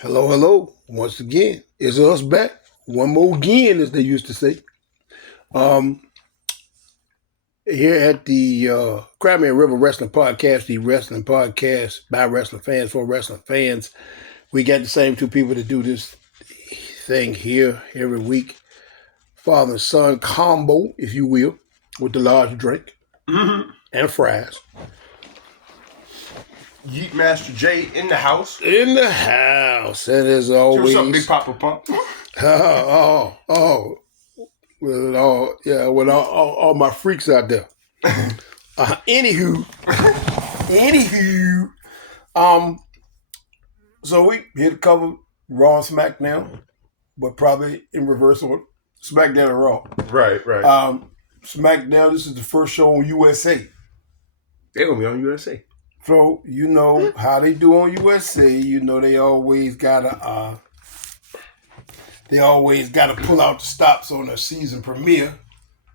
Hello, hello. Once again, it's us back. One more again, as they used to say. Um, Here at the Crimea River Wrestling Podcast, the wrestling podcast by wrestling fans for wrestling fans. We got the same two people to do this thing here every week. Father and son combo, if you will, with the large drink and fries. Yeet Master J in the house. In the house, and as always, What's up, Big Papa Pump? With all my freaks out there. Anywho, so we here to cover Raw and SmackDown, but probably in reverse order. SmackDown and Raw. Right. SmackDown, this is the first show on USA. They're gonna be on USA. So you know how they do on USA. You know they always gotta pull out the stops on their season premiere.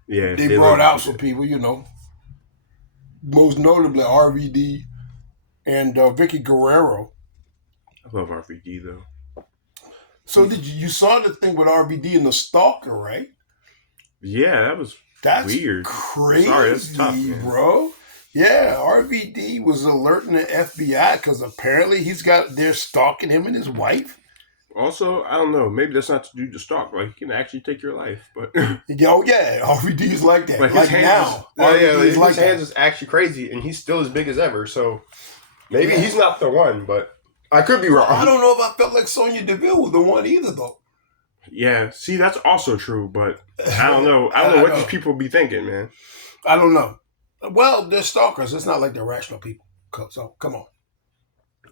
Yeah, They brought out some people, you know, most notably RVD and Vicky Guerrero. I love RVD though. So you saw the thing with RVD and the stalker, right? Yeah, that's weird. Crazy, sorry, that's tough, man. bro. Yeah, RVD was alerting the FBI because apparently they're stalking him and his wife. Also, I don't know. Maybe that's not to do the stalk. Like, he can actually take your life, but Yeah, RVD is like that. like Like his now, hands, RVD is like his that. hands is actually crazy, and he's still as big as ever. So maybe he's not the one, but I could be wrong. I don't know if I felt like Sonya Deville was the one either, though. Yeah, see, that's also true, but I don't know. I don't know what these people be thinking, man. I don't know. Well, they're stalkers. It's not like they're rational people. So, come on.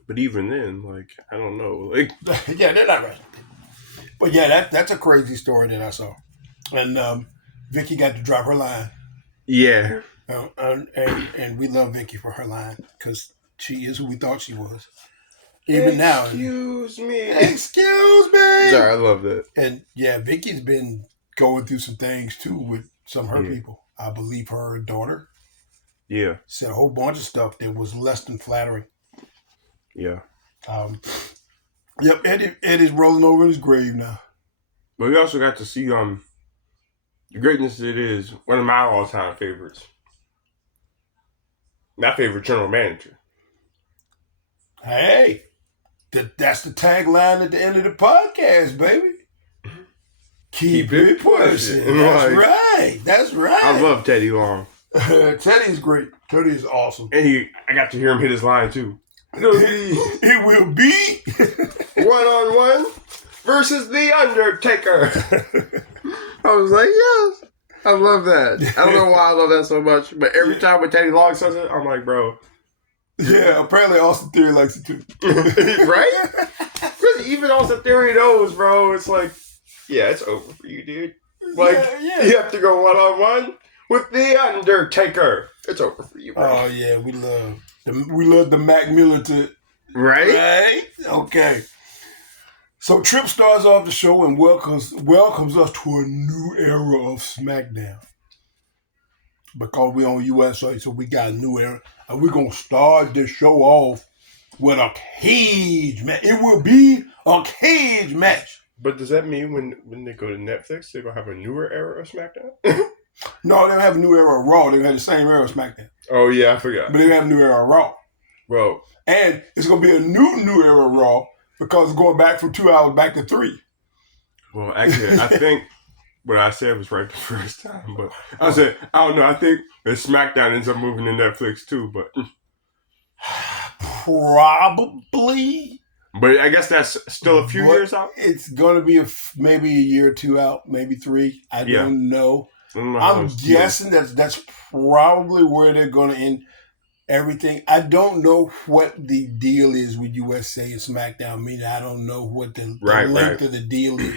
But even then, like, I don't know. Like, Yeah, they're not rational people. But yeah, that's a crazy story that I saw. And Vicky got to drop her line. yeah. And we love Vicky for her line because she is who we thought she was. Even now. Excuse me. Excuse me. Sorry, I love that. And yeah, Vicky's been going through some things too with some of her Yeah. people. I believe her daughter Yeah. said a whole bunch of stuff that was less than flattering. Yeah. Yep, Eddie's rolling over in his grave now. But we also got to see the greatness it is, one of my all-time favorites. My favorite general manager. Hey, that's the tagline at the end of the podcast, baby. Keep it pushing. That's right. I love Teddy Long. Teddy's great. Teddy is awesome. And I got to hear him hit his line too. It will be one-on-one versus The Undertaker. I was like, yes. I love that. I don't know why I love that so much, but every time when Teddy Long says it, I'm like, bro. Yeah, apparently Austin Theory likes it too. Right? Because even Austin Theory knows, bro. It's like, yeah, it's over for you, dude. Like, you have to go one-on-one with The Undertaker. It's over for you, bro. Oh, yeah, we love the Mac Miller to... Right? Okay. So Tripp starts off the show and welcomes us to a new era of SmackDown. Because we're on USA, so we got a new era. And we're going to start this show off with a cage match. It will be a cage match. But does that mean when they go to Netflix, they're going to have a newer era of SmackDown? No, they don't have a new era of Raw. They're going to have the same era of SmackDown. Oh, yeah, I forgot. But they have a new era of Raw. Well, and it's going to be a new era of Raw because it's going back from 2 hours back to 3. Well, actually, I think what I said was right the first time. But I said, I don't know. I think that SmackDown ends up moving to Netflix too. But probably. But I guess that's still a few years out. It's going to be maybe a year or 2 out, maybe 3. I don't know. I'm guessing that's probably where they're going to end everything. I don't know what the deal is with USA and SmackDown. Meaning, I don't know what the length of the deal is.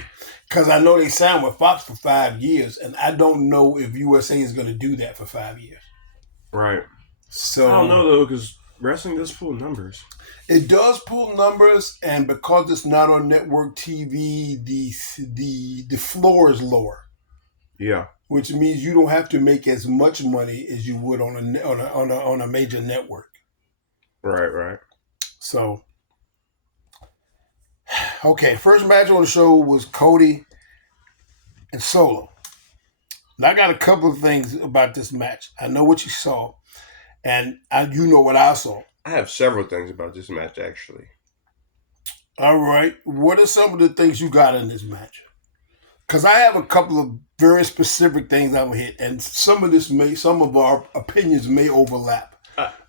Because I know they signed with Fox for 5 years, and I don't know if USA is going to do that for 5 years. Right. So I don't know, though, because wrestling does pull numbers. It does pull numbers, and because it's not on network TV, the floor is lower. Yeah. Which means you don't have to make as much money as you would on a major network. Right. So Okay, first match on the show was Cody and Solo. Now I got a couple of things about this match. I know what you saw, and you know what I saw. I have several things about this match, actually. All right, what are some of the things you got in this match? Because I have a couple of very specific things I'm gonna hit, and some of our opinions may overlap.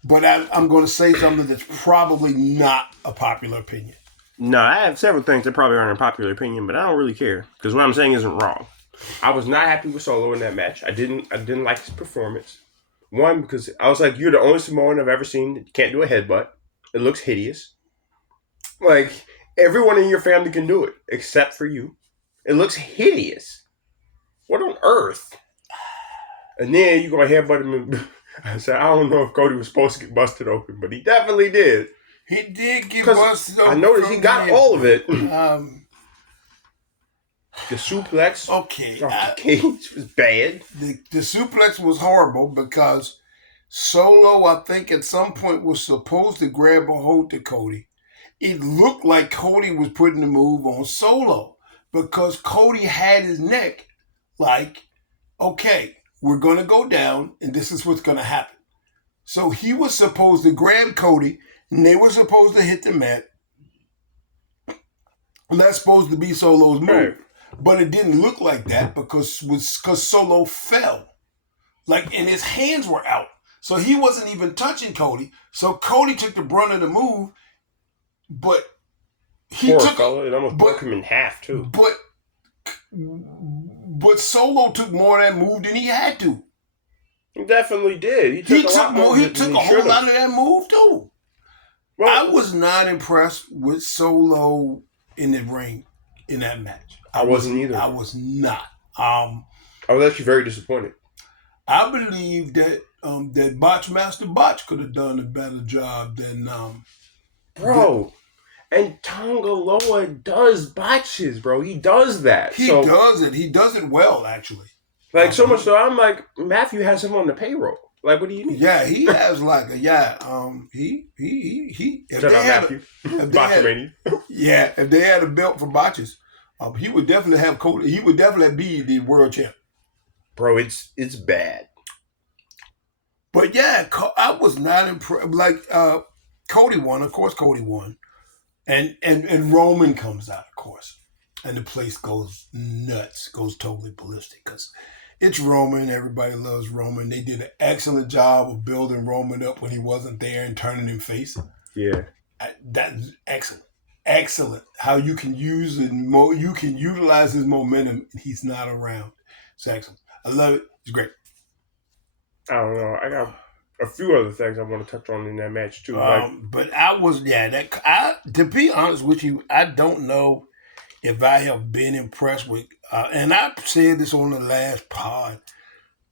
But I'm going to say something that's probably not a popular opinion. No, I have several things that probably aren't a popular opinion, but I don't really care because what I'm saying isn't wrong. I was not happy with Solo in that match. I didn't like his performance. One, because I was like, you're the only Samoan I've ever seen that can't do a headbutt. It looks hideous. Like, everyone in your family can do it, except for you. It looks hideous. What on earth? And then you go headbutt him. I said, I don't know if Cody was supposed to get busted open, but he definitely did. He did get busted open. I noticed he got all of it. The suplex off the cage was bad. The suplex was horrible because Solo, I think, at some point was supposed to grab a hold to Cody. It looked like Cody was putting the move on Solo because Cody had his neck like, okay, we're going to go down, and this is what's going to happen. So he was supposed to grab Cody, and they were supposed to hit the mat. And that's supposed to be Solo's move. Right. But it didn't look like that because Solo fell. Like, and his hands were out. So he wasn't even touching Cody. So Cody took the brunt of the move, but he Poor took... fella, it almost broke him in half, too. But Solo took more of that move than he had to. He definitely did. He took a whole lot of that move too. Well, I was not impressed with Solo in the ring in that match. I wasn't either. I was not. I was actually very disappointed. I believe that that Master Botch could have done a better job than bro. And Tonga Loa does botches, bro. He does that. He does it. He does it well, actually. Like, so much so, I'm like, Matthew has him on the payroll. Like, what do you mean? Yeah, he has like a, Shout out Matthew. Botchamania. Yeah, if they had a belt for botches, he would definitely have Cody. He would definitely be the world champ. Bro, it's bad. But yeah, I was not impressed. Like, Cody won. Of course, Cody won. And Roman comes out, of course. And the place goes nuts, goes totally ballistic because it's Roman. Everybody loves Roman. They did an excellent job of building Roman up when he wasn't there and turning him face. Yeah. That's excellent. Excellent. How you can use it, you can utilize his momentum and he's not around. It's excellent. I love it. It's great. I don't know. I got a few other things I want to touch on in that match too. But I was, to be honest with you, I don't know if I have been impressed with, and I said this on the last pod,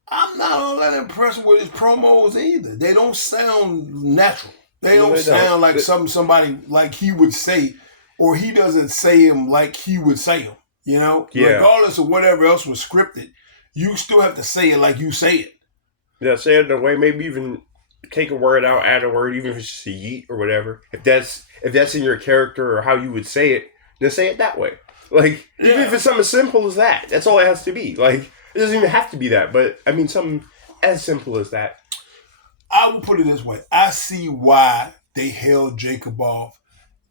I'm not all that impressed with his promos either. They don't sound natural. They don't sound like somebody like he would say, or he doesn't say them like he would say them. You know, regardless of whatever else was scripted, you still have to say it like you say it. Yeah, say it in a way, maybe even take a word out, add a word, even if it's just a yeet or whatever. If that's in your character or how you would say it, then say it that way. Like, even if it's something as simple as that, that's all it has to be. Like, it doesn't even have to be that, but I mean, something as simple as that. I will put it this way. I see why they held Jacob off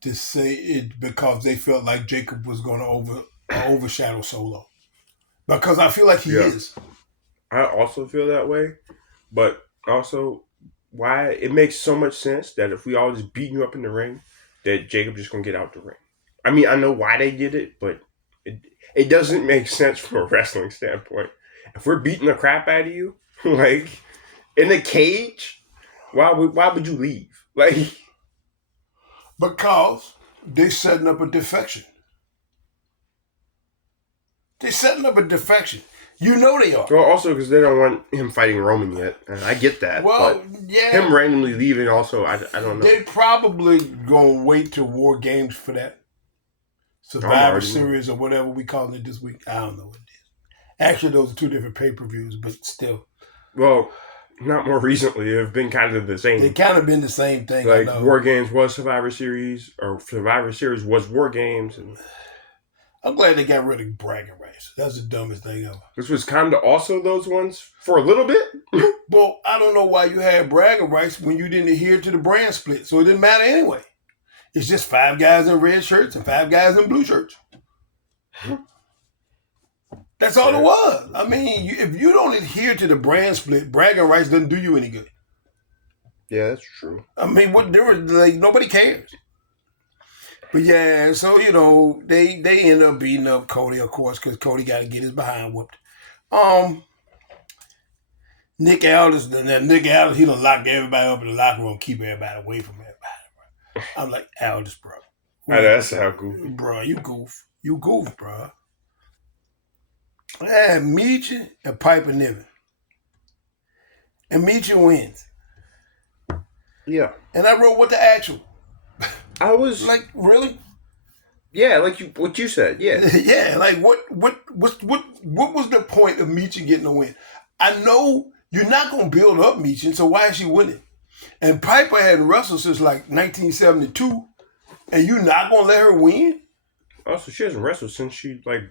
to say it because they felt like Jacob was going to overshadow Solo. Because I feel like he is. I also feel that way, but also why it makes so much sense that if we all just beating you up in the ring, that Jacob just going to get out the ring. I mean, I know why they did it, but it doesn't make sense from a wrestling standpoint. If we're beating the crap out of you, like, in a cage, why would you leave? Like, because they're setting up a defection. They're setting up a defection. You know they are. Well, also because they don't want him fighting Roman yet. And I get that. Well, but him randomly leaving also, I don't know. They probably going to wait till War Games for that. Survivor Series or whatever we call it this week. I don't know what it is. Actually, those are two different pay-per-views, but still. Well, Not more recently. They've been kind of the same. They kind of been the same thing. Like War Games was Survivor Series, or Survivor Series was War Games, and I'm glad they got rid of bragging rights. That's the dumbest thing ever. This was kind of also those ones for a little bit. Well, I don't know why you had bragging rights when you didn't adhere to the brand split, so it didn't matter anyway. It's just 5 guys in red shirts and 5 guys in blue shirts. That's all it was. I mean, if you don't adhere to the brand split, bragging rights doesn't do you any good. Yeah, that's true. I mean, what there was like nobody cares. But yeah, so they end up beating up Cody, of course, because Cody got to get his behind whooped. Nick Aldis, he done locked everybody up in the locker room, keep everybody away from everybody. Bro. I'm like, Aldis, bro. That's how goofy. Bro, you goof, bro. I had Meechin and Piper Niven. And Meechin wins. Yeah. And I wrote what the actual. I was like, really? Yeah, like what you said. Yeah. Yeah, like what was the point of Meechin getting a win? I know you're not gonna build up Meechin, so why is she winning? And Piper hadn't wrestled since like 1972, and you're not gonna let her win? Also, she hasn't wrestled since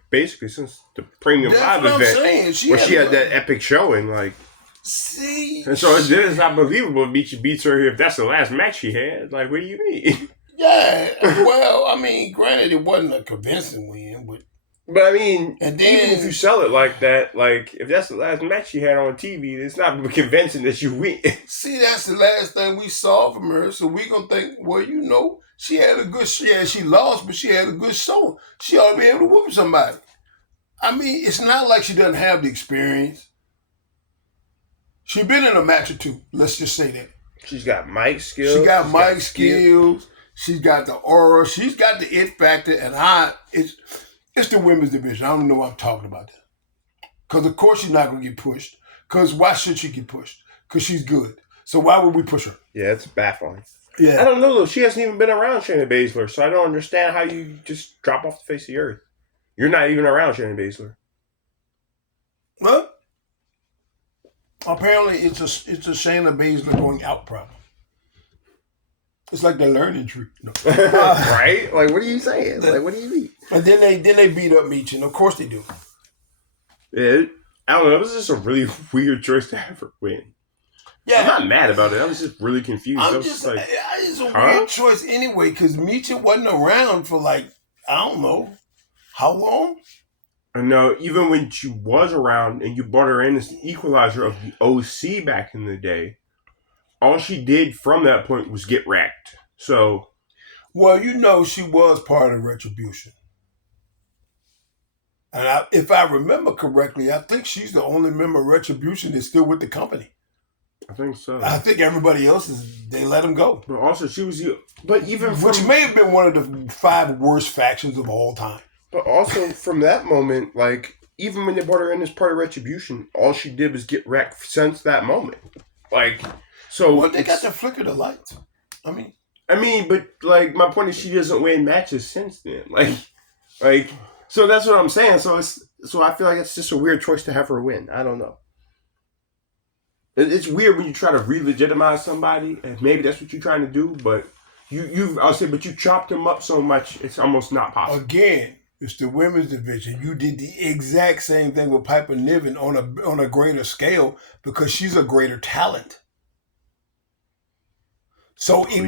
basically since the Premium That's Live event, saying. She had that epic showing, like. See, and so it's not believable if Meechin beats her if that's the last match she had. Like, what do you mean? Yeah, well, I mean, granted, it wasn't a convincing win, but I mean, and then, even if you sell it like that, like if that's the last match you had on TV, it's not convincing that you win. See, that's the last thing we saw from her, so we gonna think, well, she had a good. Yeah, she lost, but she had a good show. She ought to be able to whoop somebody. I mean, it's not like she doesn't have the experience. She's been in a match or two. Let's just say that. She's got mic skills. She got mic skills. She's got the aura. She's got the it factor, and it's the women's division. I don't know what I'm talking about that. Because of course she's not gonna get pushed. Because why should she get pushed? Because she's good. So why would we push her? Yeah, it's baffling. Yeah, I don't know though. She hasn't even been around Shayna Baszler, so I don't understand how you just drop off the face of the earth. You're not even around Shayna Baszler. Well, apparently it's a Shayna Baszler going out problem. It's like the learning tree. No. Right? Like, what are you saying? Like, what do you mean? And then they beat up Meechin. Of course they do. Yeah, I don't know. It was just a really weird choice to have her win. Yeah, I'm not mad about it. I was just really confused. It's a weird choice anyway, because Meechin wasn't around for I don't know, how long? I know, even when she was around and you brought her in as the equalizer of the OC back in the day, all she did from that point was get wrecked. So, well, she was part of Retribution. And if I remember correctly, I think she's the only member of Retribution that's still with the company. I think so. I think everybody else they let him go. But also, she was which may have been one of the 5 worst factions of all time. But also, from that moment, even when they brought her in as part of Retribution, all she did was get wrecked since that moment. So they got to flicker the lights. I mean, but my point is, she doesn't win matches since then. So that's what I'm saying. So I feel like it's just a weird choice to have her win. I don't know. It's weird when you try to re-legitimize somebody, and maybe that's what you're trying to do. But but you chopped them up so much, it's almost not possible. Again, it's the women's division. You did the exact same thing with Piper Niven on a greater scale because she's a greater talent. So it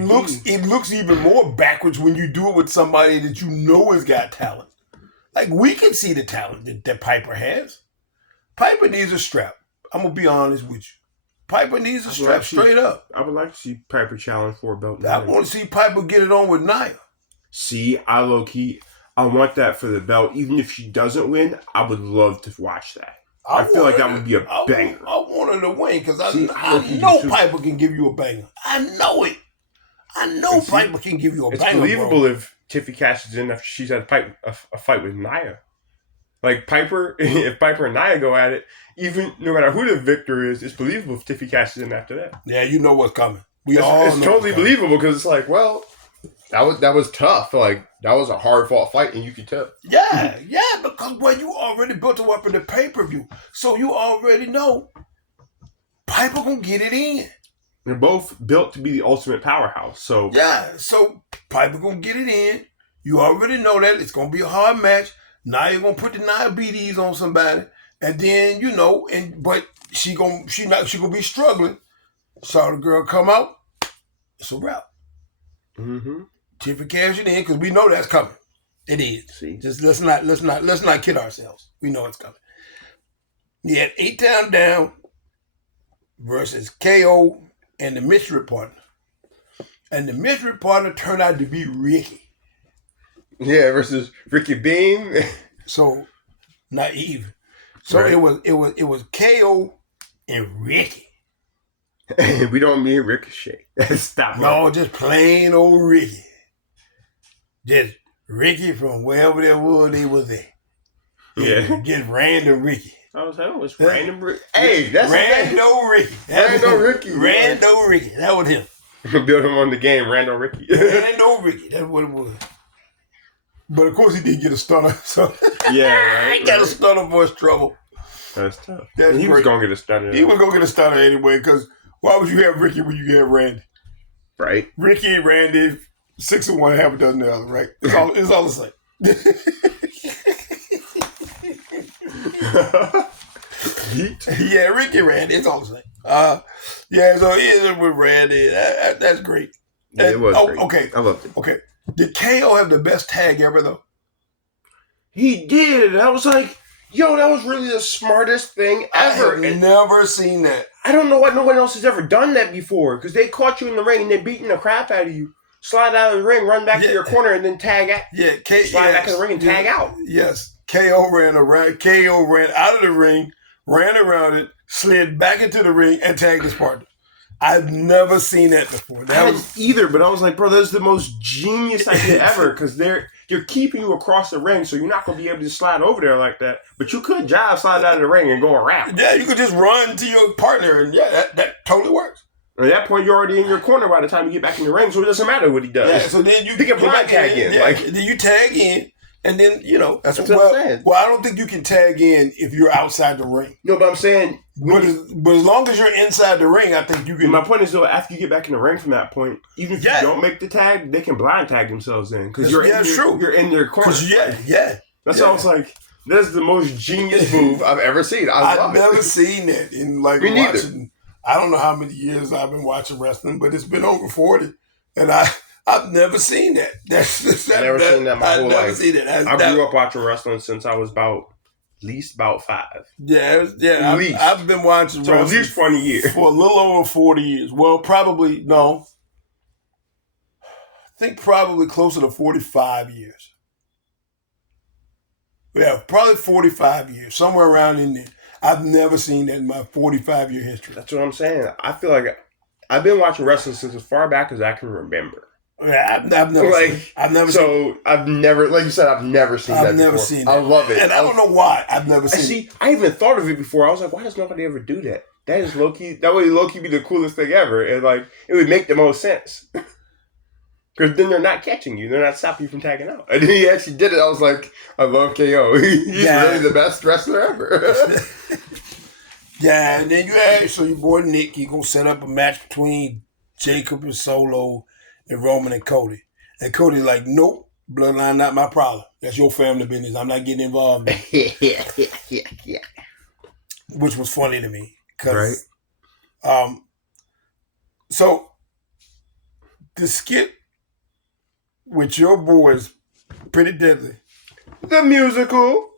looks even more backwards when you do it with somebody that has got talent. We can see the talent that Piper has. Piper needs a strap. I'm gonna be honest with you. Piper needs a strap straight up. I would like to see Piper challenge for a belt. I want to see Piper get it on with Nia. See, I want that for the belt. Even if she doesn't win, I would love to watch that. I feel like that would be a banger. I want her to win because I know Piper can give you a banger. I know it. I know Piper can give you a banger. It's believable if Tiffy cashes in after she's had a fight with Nia. If Piper and Nia go at it, even no matter who the victor is, it's believable if Tiffy cashes in after that. Yeah, you know what's coming. It's totally believable because it's that was tough. That was a hard fought fight, and you could tell. Yeah, because you already built her up in the pay-per-view, so you already know Piper gonna get it in. They're both built to be the ultimate powerhouse. So yeah, so Piper gonna get it in. You already know that it's gonna be a hard match. Now you're gonna put the diabetes on somebody, and then but she gonna be struggling. Saw the girl come out. It's a wrap. Mm-hmm. Tiffany cash it in because we know that's coming. It is. See, just let's not kid ourselves. We know it's coming. You had 8 Town Down versus KO and the mystery partner, and the mystery partner turned out to be Ricky. Yeah, versus Ricky Beam. So not even. So right. it was KO and Ricky. We don't mean Ricochet. Stop. No, just plain old Ricky. Just Ricky from wherever they was at. Yeah. Just random Ricky. I was like, it's random Ricky. Hey, that's Rando Ricky. Rando Ricky. Rando Ricky. That was him. Build him on the game, Rando Ricky. Rando Ricky. That's what it was. But of course he did get a stunner. So yeah, right. He got a stunner for his trouble. That's tough. He was going to get a stunner. He was going to get a stunner anyway, because why would you have Ricky when you have Randy? Right. Ricky and Randy, 6 of one, half a dozen the other, right? It's all the same. Yeah, Ricky and Randy, it's all the same. Yeah, so he is with Randy. That's great. Yeah, it was great. Okay. I loved it. Okay. Did KO have the best tag ever, though? He did. I was like, yo, that was really the smartest thing ever. I have never seen that. I don't know why no one else has ever done that before. Because they caught you in the ring and they're beating the crap out of you. Slide out of the ring, run back to your corner, and then tag out. Yeah, slide back in the ring and tag out. Yes. KO ran out of the ring, ran around it, slid back into the ring, and tagged his partner. I've never seen that before. I hadn't either, but I was like, bro, that's the most genius idea ever, because they're keeping you across the ring, so you're not going to be able to slide over there like that. But you could slide out of the ring and go around. Yeah, you could just run to your partner, and that totally works. At that point, you're already in your corner by the time you get back in the ring, so it doesn't matter what he does. Yeah, so then you can blind tag in. Yeah, then you tag in, and then, that's what I'm saying. Well, I don't think you can tag in if you're outside the ring. No, but I'm saying... But as long as you're inside the ring, I think you can... My point is, though, after you get back in the ring from that point, even if you don't make the tag, they can blind tag themselves in. Because you're in their corner. That's why I was like, that's the most genius move I've ever seen. I've never seen that in Me neither. Watching... I don't know how many years I've been watching wrestling, but it's been over 40. And I've never seen that. I've never seen that my whole life. Seen it. I grew up watching wrestling since I was at least about 5. Yeah. At least. I've been watching wrestling at least 20 years. For a little over 40 years. Well, probably, no. I think probably closer to 45 years. Yeah, probably 45 years. Somewhere around in there. I've never seen that in my 45-year history. That's what I'm saying. I feel like I've been watching wrestling since as far back as I can remember. Yeah, I've never seen it. I've never, like you said, I've never seen that. I've never seen that. I love it. And I don't know why I've never seen it. I even thought of it before. I was like, why does nobody ever do that? That is low-key, that would low-key be the coolest thing ever. And like, it would make the most sense. Because then they're not catching you. They're not stopping you from tagging out. And then he actually did it. I was like, I love KO. He's really the best wrestler ever. Yeah, and then you have, so your boy Nick, he going to set up a match between Jacob and Solo and Roman and Cody. And Cody's like, nope, bloodline not my problem. That's your family business. I'm not getting involved in it. Yeah. Which was funny to me. Right. So, the skit with your boys, Pretty Deadly, the musical,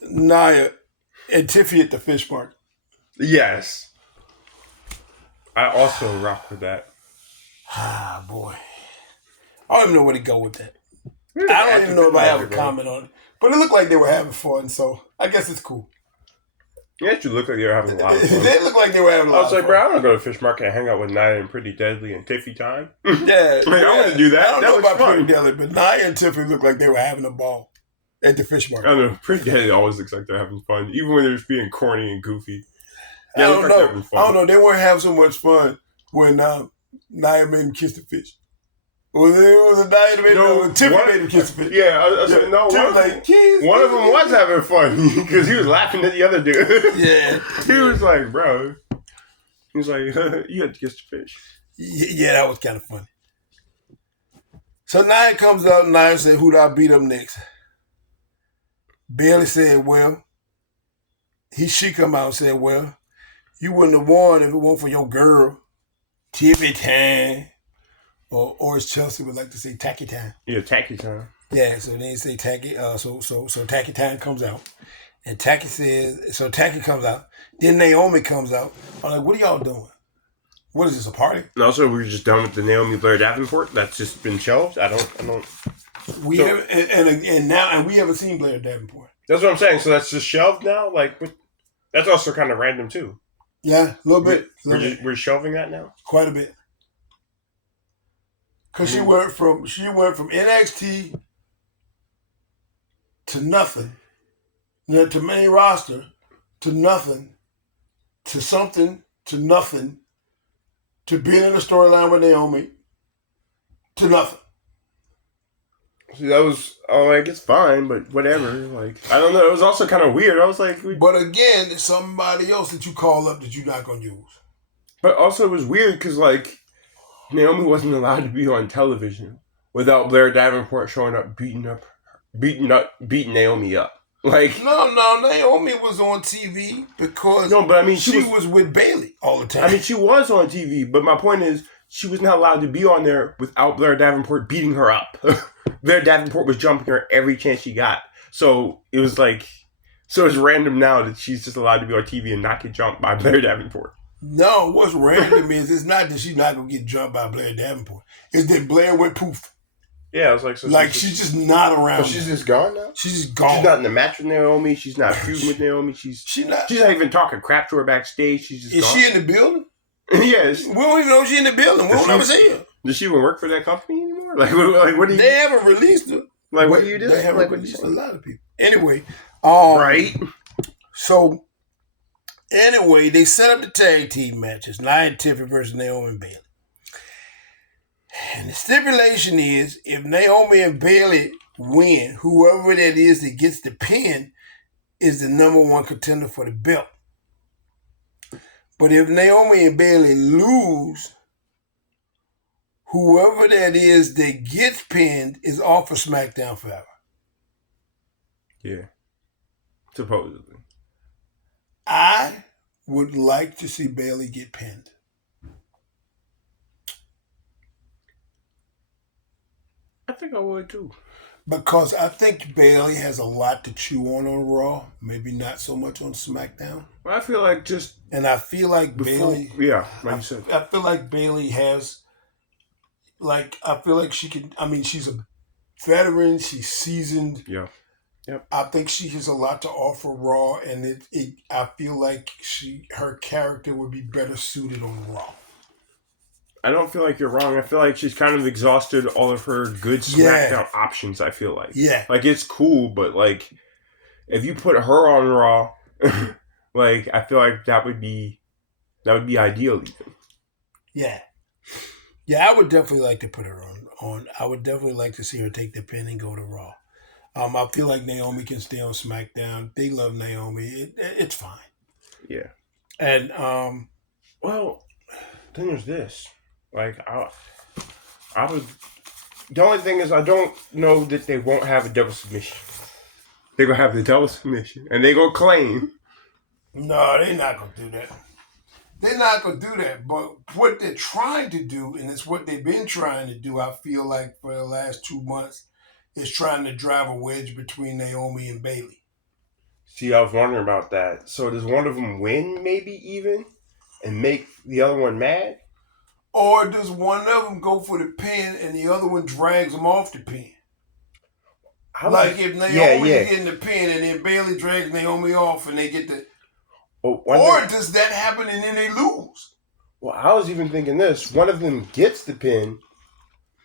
Nia, and Tiffy at the fish market. Yes. I also rock with that. Ah, boy. I don't even know where to go with that. I don't even know if I have a comment on it. But it looked like they were having fun, so I guess it's cool. Yeah, you look like they were having a lot of fun. They look like they were having a lot of fun. I was like, bro, I want to go to the fish market and hang out with Nia and Pretty Deadly and Tiffy time. Yeah. I want to do that. I don't know about Pretty Deadly, but Nia and Tiffy look like they were having a ball at the fish market. I don't know. Pretty Deadly always looks like they're having fun, even when they're just being corny and goofy. Yeah, I don't know. They weren't having so much fun when Nia made him kiss the fish. Was it Nia that made him? Tiffy made him kiss the fish. Yeah, I said, no, one of them was having fun because he was laughing at the other dude. Yeah. He was like, bro. He's like, you had to kiss the fish. Yeah, that was kind of funny. So Nia comes up, Nia said, who do I beat up next? Bailey said, well, she come out and said, well, you wouldn't have won if it weren't for your girl, Tippy Time. Or as Chelsea would like to say, Tacky Time. Yeah, Tacky Time. Yeah, so they say Tacky. So Tacky Time comes out, and Tacky says. So Tacky comes out. Then Naomi comes out. I'm like, what are y'all doing? What is this, a party? And also, we were just done with the Naomi Blair Davenport. That's just been shelved. I don't. We haven't, and we haven't seen Blair Davenport. That's what I'm saying. So that's just shelved now. Like, that's also kind of random too. Yeah, a little bit. We're shelving that now. Quite a bit. Because she went from NXT to nothing, to main roster, to nothing, to something, to nothing, to being in a storyline with Naomi, to nothing. See, that was, like, it's fine, but whatever. Like, I don't know. It was also kind of weird. I was like... But again, it's somebody else that you call up that you're not going to use. But also it was weird because, like, Naomi wasn't allowed to be on television without Blair Davenport showing up, beating Naomi up. Like, no, Naomi was on TV because she was with Bailey all the time. I mean, she was on TV, but my point is she was not allowed to be on there without Blair Davenport beating her up. Blair Davenport was jumping her every chance she got. So it was like, it's random now that she's just allowed to be on TV and not get jumped by Blair Davenport. No, what's random is it's not that she's not going to get jumped by Blair Davenport. It's that Blair went poof. Yeah, I was like... So she's just not around. So she's just gone now? She's just gone. She's not in the match with Naomi. She's not feuding with Naomi. She's not even talking crap to her backstage. She's just gone. Is she in the building? Yes. We don't even know she's in the building. We don't ever see her. Does she even work for that company anymore? Like what do you... They haven't released her. Like, what do you do? They haven't released a lot of people. Anyway. Right. So... Anyway, they set up the tag team matches, Nia and Tiffany versus Naomi and Bailey. And the stipulation is, if Naomi and Bailey win, whoever that is that gets the pin is the number one contender for the belt. But if Naomi and Bailey lose, whoever that is that gets pinned is off for SmackDown forever. Yeah. Supposedly. I would like to see Bailey get pinned. I think I would too. Because I think Bailey has a lot to chew on Raw. Maybe not so much on SmackDown. Well, I feel like Bailey... Yeah, like you said. I feel like Bailey has... I feel like she can... I mean, she's a veteran. She's seasoned. Yeah. Yep. I think she has a lot to offer Raw, and I feel like her character would be better suited on Raw. I don't feel like you're wrong. I feel like she's kind of exhausted all of her good SmackDown options, I feel like. Yeah. Like, it's cool, but, like, if you put her on Raw, like, I feel like that would be ideal, even. Yeah. Yeah, I would definitely like to put her on. I would definitely like to see her take the pin and go to Raw. I feel like Naomi can stay on SmackDown. They love Naomi. It's fine. Yeah. And, well, then there's this. Like, I would... The only thing is I don't know that they won't have a double submission. They're going to have the double submission. And they're going to claim... No, they're not going to do that. They're not going to do that. But what they're trying to do, and it's what they've been trying to do, I feel like, for the last 2 months, is trying to drive a wedge between Naomi and Bailey. See, I was wondering about that. So does one of them win, maybe even, and make the other one mad? Or does one of them go for the pin and the other one drags them off the pin? If Naomi is getting the pin and then Bailey drags Naomi off and they get the... Or does that happen and then they lose? Well, I was even thinking this. One of them gets the pin,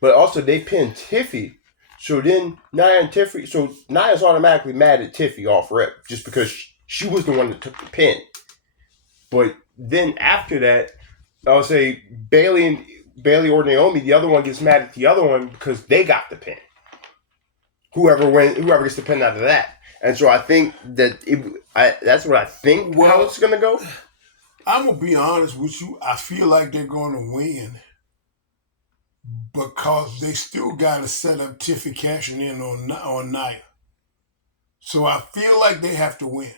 but also they pin Tiffy. So then Nia and Tiffy... So Nia's automatically mad at Tiffy off rip just because she was the one that took the pin. But then after that, I would say Bailey or Naomi, the other one gets mad at the other one because they got the pin. Whoever gets the pin out of that. And so I think that that's what I think how it's going to go. I'm going to be honest with you. I feel like they're going to win because they still got to set up Tiffy cashing in on Nia. So I feel like they have to win.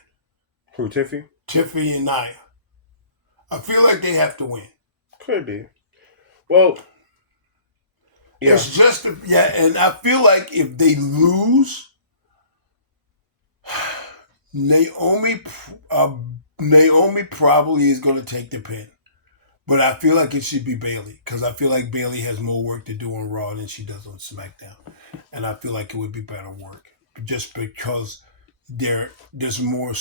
Who, Tiffy? Tiffy and Nia. I feel like they have to win. Could be. Well, yeah. It's just, and I feel like if they lose, Naomi probably is going to take the pin. But I feel like it should be Bayley because I feel like Bayley has more work to do on Raw than she does on SmackDown. And I feel like it would be better work just because there's more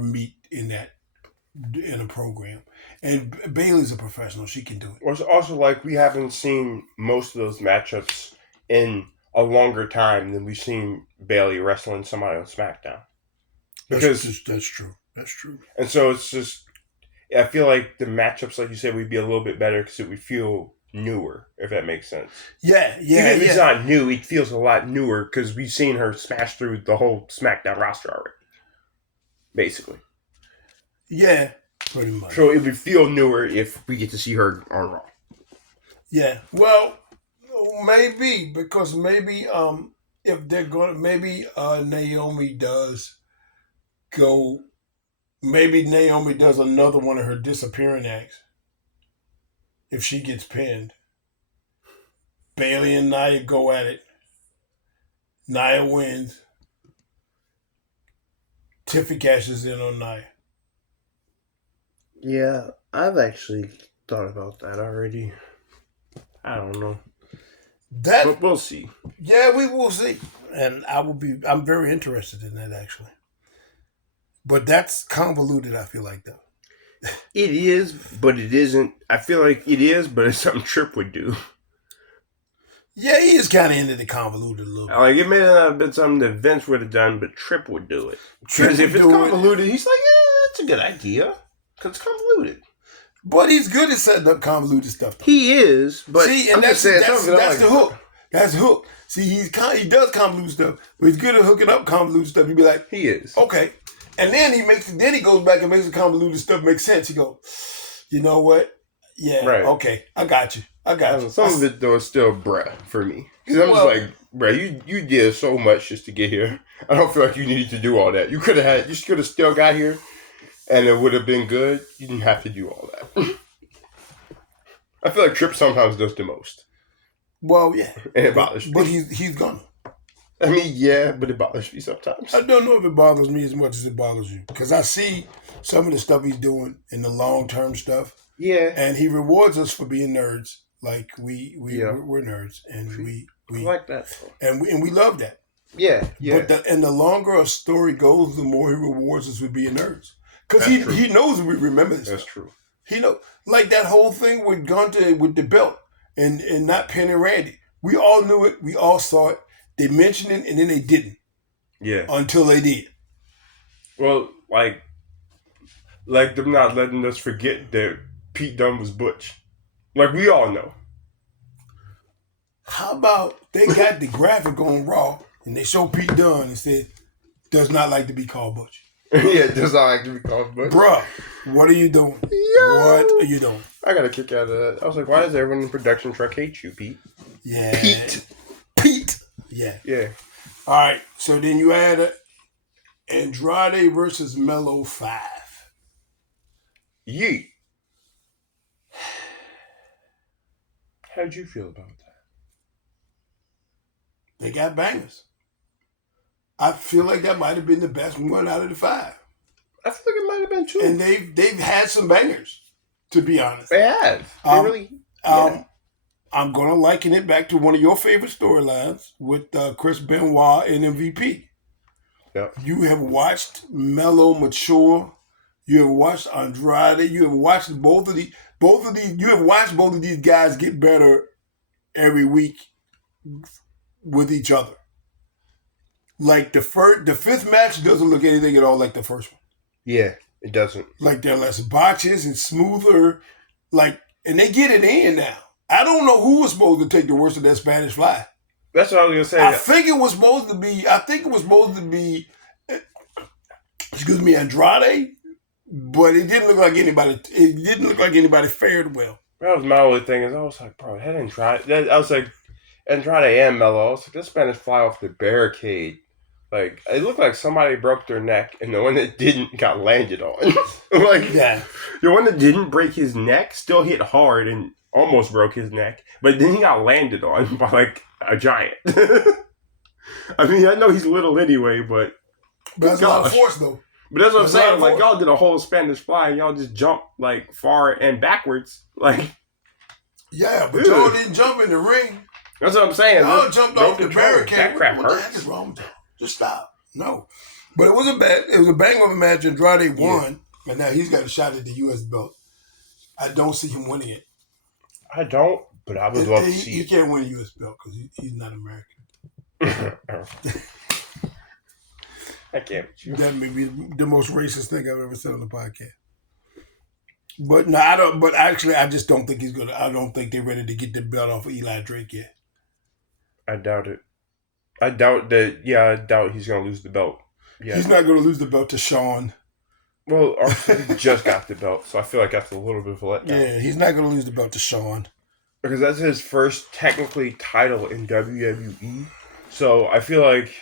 meat in a program. And Bayley's a professional. She can do it. It's also like we haven't seen most of those matchups in a longer time than we've seen Bayley wrestling somebody on SmackDown. Because that's true. That's true. And so it's just, I feel like the matchups, like you said, would be a little bit better because it would feel newer, if that makes sense. Yeah. Even if it's not new, it feels a lot newer because we've seen her smash through the whole SmackDown roster already. Basically. Yeah, pretty much. So it would feel newer if we get to see her on Raw. Yeah. Well, maybe because maybe if they're going to, maybe Naomi does go, maybe Naomi does another one of her disappearing acts. If she gets pinned, Bayley and Nia go at it. Nia wins. Tiffy cashes in on Nia. Yeah, I've actually thought about that already. I don't know. But we'll see. Yeah, we will see. And I'm very interested in that actually. But that's convoluted, I feel like, though. It is, but it isn't. I feel like it is, but it's something Tripp would do. Yeah, he is kind of into the convoluted a little bit. Like, it may not have been something that Vince would have done, but Tripp would do it. Because if it's convoluted, he's like, yeah, that's a good idea. Because it's convoluted. But he's good at setting up convoluted stuff, though. He is, but see, and that's the hook. That's the hook. See, he does convoluted stuff, but he's good at hooking up convoluted stuff. You'd be like, he is. Okay. And then he goes back and makes the convoluted stuff make sense. He goes, you know what? Yeah, right. Okay, I got you. Some of it, though, is still bruh for me. Because I was like, bruh, you did so much just to get here. I don't feel like you needed to do all that. You could have still got here, and it would have been good. You didn't have to do all that. I feel like Tripp sometimes does the most. Well, yeah. And it bothers me. But he's gonna. I mean, yeah, but it bothers me sometimes. I don't know if it bothers me as much as it bothers you. Because I see some of the stuff he's doing in the long-term stuff. Yeah. And he rewards us for being nerds. Like, we're nerds. And we like that. And we love that. Yeah, yeah. But the longer a story goes, the more he rewards us for being nerds. Because he knows we remember this That's stuff. true. He knows. Like that whole thing with Gunter with the belt and not pinning Randy. We all knew it. We all saw it. They mentioned it, and then they didn't. Yeah. Until they did. Well, like them not letting us forget that Pete Dunne was Butch. Like, we all know. How about they got the graphic on Raw, and they show Pete Dunne and said, does not like to be called Butch. Yeah, does not like to be called Butch. Bruh, what are you doing? Yo! What are you doing? I got a kick out of that. I was like, why does everyone in production truck hate you, Pete? Yeah. Pete. Yeah. Yeah. All right. So then you add Andrade versus Melo 5. Yeet. How'd you feel about that? They got bangers. I feel like that might have been the best one out of the 5. I feel like it might have been too. And they've had some bangers, to be honest. They have. They really. Yeah. I'm going to liken it back to one of your favorite storylines with Chris Benoit and MVP. Yep. You have watched Melo mature. You have watched Andrade. You have watched both of these. You have watched both of these guys get better every week with each other. Like the fifth match doesn't look anything at all like the first one. Yeah, it doesn't. Like there are less botches and smoother. Like, and they get it in now. I don't know who was supposed to take the worst of that Spanish Fly. That's what I was gonna say. I think it was supposed to be. Andrade but it didn't look like anybody. It didn't look like anybody fared well. That was my only thing. Is I was like, bro, that Andrade. I was like, Andrade and Mello. I was like, this Spanish fly off the barricade. Like, it looked like somebody broke their neck, and the one that didn't got landed on. Like, Yeah. The one that didn't break his neck still hit hard and almost broke his neck, but then he got landed on by like a giant. I mean, I know he's little anyway, but that's a lot of force though. But that's what I'm saying. Like, y'all did a whole Spanish fly, and y'all just jumped like far and backwards. Like, yeah, but y'all didn't jump in the ring. That's what I'm saying. Y'all jumped off the barricade. That crap what the heck is wrong with y'all? Just stop. No. But it was a bang of a match. Andrade won, and now he's got a shot at the U.S. belt. I don't see him winning it. I don't, but I would love to see He can't win a U.S. belt because he's not American. I can't. That may be the most racist thing I've ever said on the podcast. But no, I don't. But actually, I just don't think he's gonna. I don't think they're ready to get the belt off of Eli Drake yet. I doubt it. I doubt that. Yeah, I doubt he's gonna lose the belt. Yeah, he's not gonna lose the belt to Shawn. Well, he just got the belt, so I feel like that's a little bit of a letdown. Yeah, he's not gonna lose the belt to Shawn because that's his first technically title in WWE. So I feel like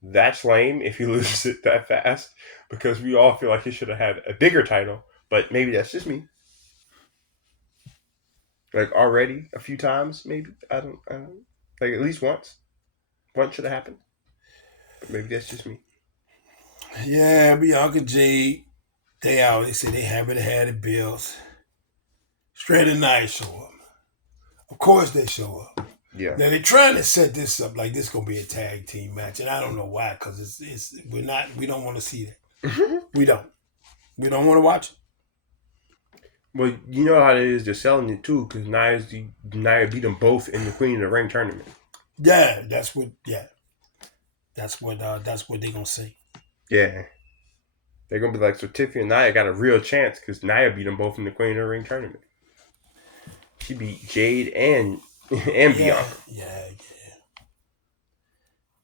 that's lame if he loses it that fast because we all feel like he should have had a bigger title. But maybe that's just me. Like already a few times, maybe I don't like at least once. Once should have happened. But maybe that's just me. Yeah, Bianca Jade, they out. They say they haven't had the bills. Straight and Nia show up. Of course they show up. Yeah. Now they're trying to set this up like this gonna be a tag team match, and I don't know why, because we don't want to see that. We don't want to watch it. Well, you know how it is. They're selling it too, because Nia beat them both in the Queen of the Ring tournament. Yeah, that's what they're gonna say. Yeah, they're gonna be like, so Tiffany and Nia got a real chance because Nia beat them both in the Queen of the Ring tournament. She beat Jade and Bianca. Yeah.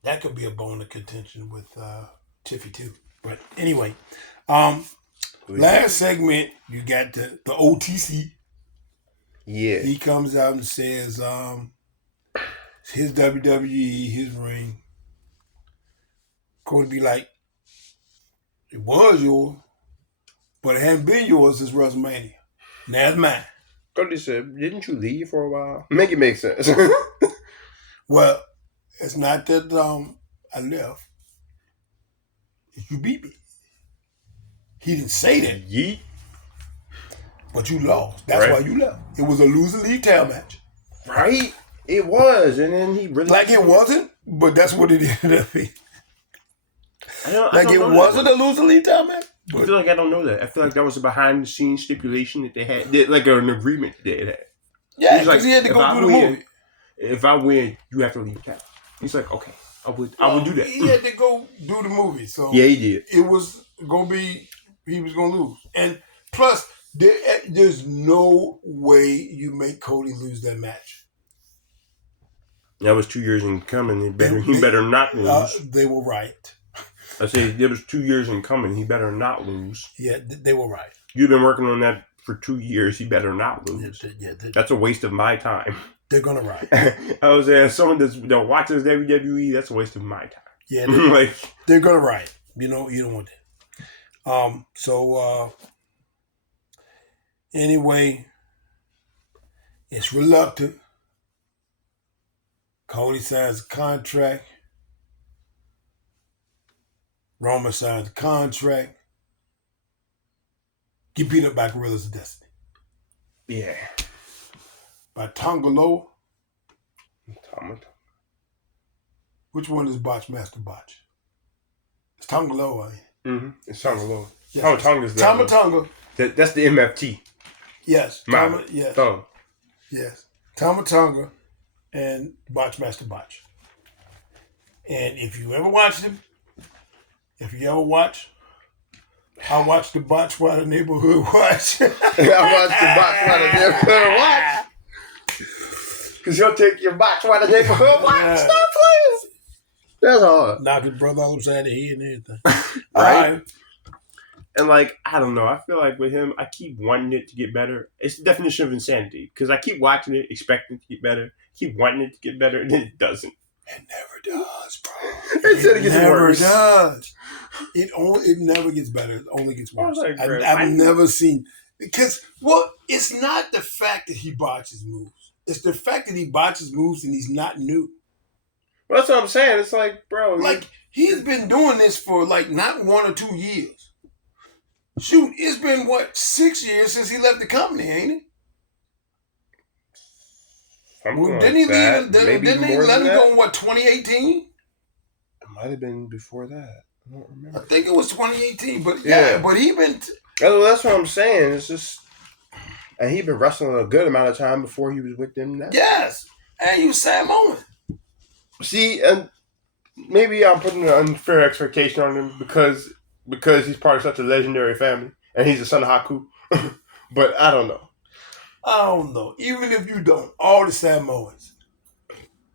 That could be a bone of contention with Tiffy too. But anyway, last segment you got the OTC. Yeah, he comes out and says his WWE, his ring. Cody be like, it was yours, but it hadn't been yours since WrestleMania. Now it's mine. Cody said, didn't you leave for a while? Make it make sense. Well, it's not that I left. If you beat me. He didn't say that. Yeet. But you lost. That's why you left. It was a loser leave tail match. Right? It was. And then he really... Like it wasn't, but that's what it ended up being. It wasn't a loser leave tail match. I feel like I don't know that. I feel like that was a behind the scenes stipulation that they had. Like an agreement that they had. Yeah, because he had to go do the movie. If I win, you have to leave town. He's like, okay, I would do that. He had to go do the movie. So yeah, he did. It was going to be, he was going to lose. And plus, there's no way you make Cody lose that match. That was 2 years in coming. He better not lose. They were right. I say there was 2 years in coming. He better not lose. Yeah, they were right. You've been working on that for 2 years. He better not lose. That's a waste of my time. They're gonna ride. I was saying, someone that watches WWE, that's a waste of my time. Yeah, like they're gonna ride. You don't want that. Anyway, it's reluctant. Cody signs a contract. Roman signs a contract. Get beat up by Gorillas of Destiny. Yeah. By Tongalo. Tama. Which one is Botch Master Botch? It's Tongalo, Mm-hmm. It's Tongalo. Yes. Tonga's the Tama Tonga. That's the MFT. Yes. Tama, yes. Thumb. Yes. Tama Tonga and Botch Master Botch. And if you ever watched him, I watched the Botch While the Neighborhood Watch. I watched the Botch While the Neighborhood Watch. Because you'll take your Botch While the Neighborhood Watch. Yeah. Stop playing. That's hard. Knock his brother all upside the head and everything. Right? And like, I don't know. I feel like with him, I keep wanting it to get better. It's the definition of insanity because I keep watching it, expecting it to get better, keep wanting it to get better, and then it doesn't. It never does, bro. It gets never worse. does. It never gets better. It only gets worse. Like, I've never seen because it's not the fact that he botches moves. It's the fact that he botches moves and he's not new. Well, that's what I'm saying. It's like, bro, like he's been doing this for like not 1 or 2 years. Shoot, it's been, 6 years since he left the company, ain't it? Didn't he let him go in, 2018? It might have been before that. I don't remember. I think it was 2018, but but he been... that's what I'm saying. It's just... And he'd been wrestling a good amount of time before he was with them now. Yes. And he was Samoan. See, and maybe I'm putting an unfair expectation on him because he's part of such a legendary family and he's the son of Haku. But I don't know. I don't know. Even if you don't, all the Samoans.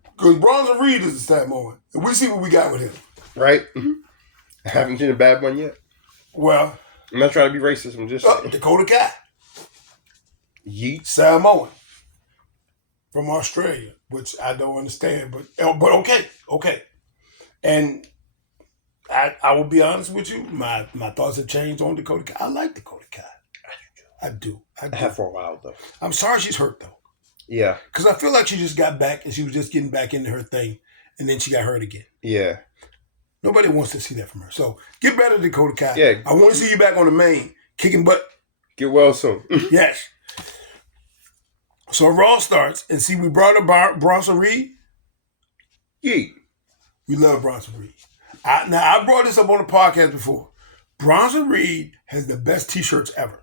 Because Bronson Reed is a Samoan. And we see what we got with him. Right? Mm-hmm. I haven't seen a bad one yet. Well. I'm not trying to be racist. I'm just saying. Dakota Kai. Yeet. Samoan. From Australia. Which I don't understand. But okay. And I will be honest with you. My thoughts have changed on Dakota Kai. I like Dakota Kai. I do. I have for a while, though. I'm sorry she's hurt, though. Yeah. Because I feel like she just got back and she was just getting back into her thing. And then she got hurt again. Yeah. Nobody wants to see that from her. So, get better, Dakota Kai. Yeah. I want to see you back on the main. Kicking butt. Get well soon. Yes. So, Raw starts. And see, we brought up Bronson Reed. Yeet. We love Bronson Reed. I brought this up on the podcast before. Bronson Reed has the best T-shirts ever.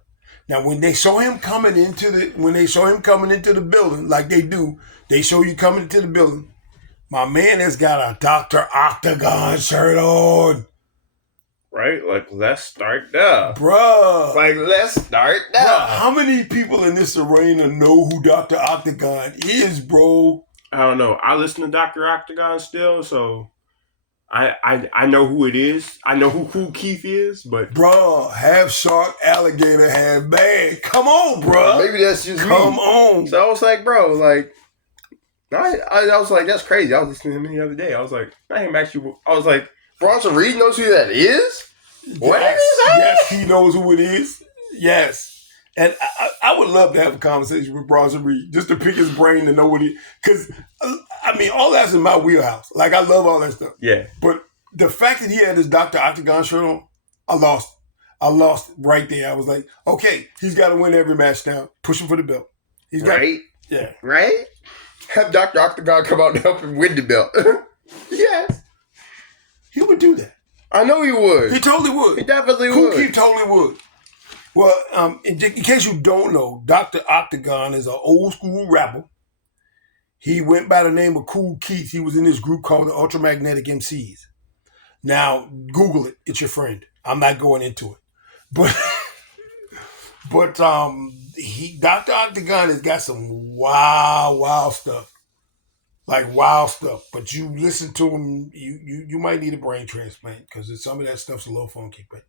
Now, when they show him coming into the building, like they do, they show you coming into the building. My man has got a Dr. Octagon shirt on. Right? Like, let's start there. Bruh. Like, let's start there. Bruh, how many people in this arena know who Dr. Octagon is, bro? I don't know. I listen to Dr. Octagon still, so... I know who it is. I know who Keith is, but... Bruh, half shark, alligator, half bad. Come on, bruh. Maybe that's just Come on. So I was like, bro, like... I was like, that's crazy. I was listening to him the other day. I was like, I was like, Bronson Reed knows who that is? What is that? Yes, he knows who it is. Yes. And I would love to have a conversation with Bronson Reed, just to pick his brain to know what he... Because, I mean, all that's in my wheelhouse. Like, I love all that stuff. Yeah. But the fact that he had his Dr. Octagon shirt on, I lost. I lost right there. I was like, okay, he's got to win every match now. Push him for the belt. He's got, right? Yeah. Right? Have Dr. Octagon come out and help him win the belt. Yes. He would do that. I know he would. He totally would. He definitely would. He totally would. Well, in case you don't know, Dr. Octagon is an old school rapper. He went by the name of Cool Keith. He was in this group called the Ultramagnetic MCs. Now, Google it. It's your friend. I'm not going into it. But Dr. Octagon has got some wild stuff. Like wild stuff. But you listen to him, you might need a brain transplant because some of that stuff's a little funky. But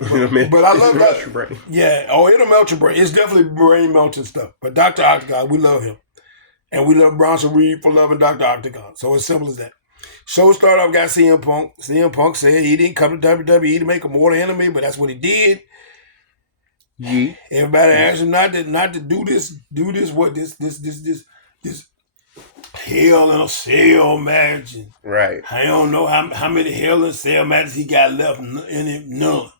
I love that. Yeah. Oh, it'll melt your brain. It's definitely brain melting stuff. But Dr. Octagon, we love him. And we love Bronson Reed for loving Dr. Octagon. So it's simple as that. Show started off, got CM Punk. CM Punk said he didn't come to WWE to make a mortal enemy, but that's what he did. Yeah. Everybody asked him not to do this Hell in a Cell match. Right. I don't know how many Hell in a Cell matches he got left in it. None.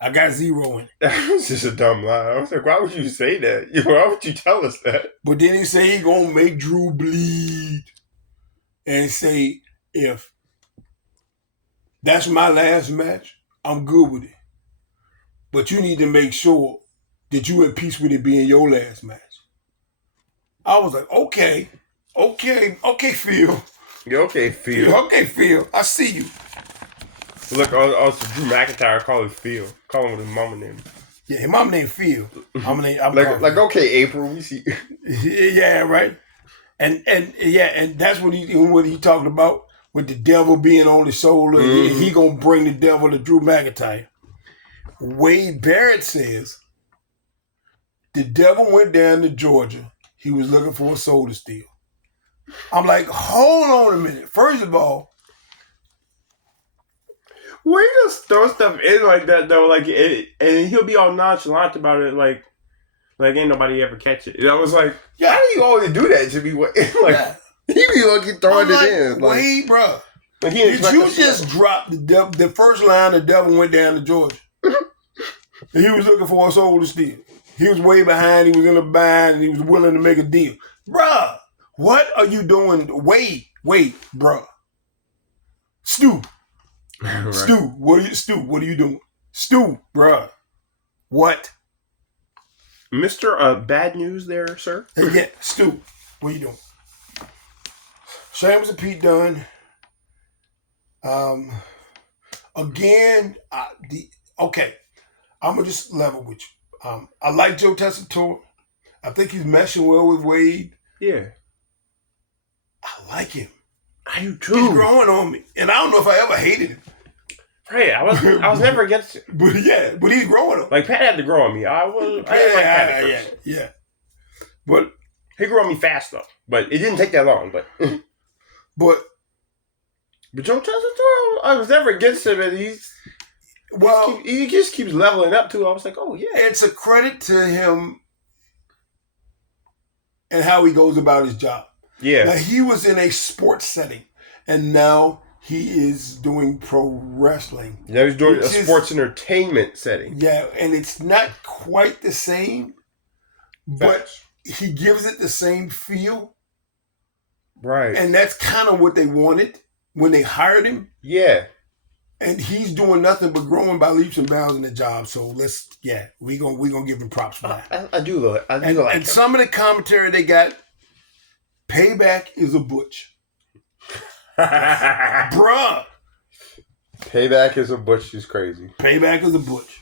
I got 0 in it. That was just a dumb lie. I was like, why would you say that? Why would you tell us that? But then he say he gonna make Drew bleed. And say, if that's my last match, I'm good with it. But you need to make sure that you in peace with it being your last match. I was like, okay, Phil. Yeah, okay, Phil. Yeah, okay, Phil. I see you. Look, also Drew McIntyre call him Phil. Call him with his mama name. Yeah, his mama named Phil. I'm like okay, April, we see. Yeah, right. And that's what he talking about with the devil being on his shoulder. Mm-hmm. He gonna bring the devil to Drew McIntyre. Wade Barrett says the devil went down to Georgia. He was looking for a soul to steal. I'm like, hold on a minute. First of all, Where you just throw stuff in like that though, like and he'll be all nonchalant about it, like ain't nobody ever catch it. And I was like, yeah, how do you always do that to me? Like, yeah. he be like throwing I'm like, it in. Like, wait, bro. Like Did you just drop the first line? The devil went down to Georgia. And he was looking for a soul to steal. He was way behind. He was in a bind, and he was willing to make a deal. Bruh, what are you doing? Wait, bruh. Stu. Right. Stu, what are you doing? Stu, bruh. What? Mr. Bad News there, sir? Yeah, Stu, what are you doing? Seamus and Pete Dunne. Again, okay. I'm gonna just level with you. I like Joe Tessitore. I think he's meshing well with Wade. Yeah. I like him. I do too. He's growing on me. And I don't know if I ever hated him. Right, I was never against it. But he's growing on me. Like Pat had to grow on me. I didn't like Pat at first. Yeah. But he grew on me fast though. But it didn't take that long. But Joe Tessitore, I was never against him, and he just keeps leveling up too. I was like, oh yeah. It's a credit to him and how he goes about his job. Yeah. Now, he was in a sports setting, and now he is doing pro wrestling. Now he's doing a sports entertainment setting. Yeah, and it's not quite the same, but he gives it the same feel. Right. And that's kind of what they wanted when they hired him. Yeah. And he's doing nothing but growing by leaps and bounds in the job. So we're gonna give him props for that. I do like and some of the commentary they got, payback is a butch. Bruh. Payback is a butch. She's crazy. Payback is a butch.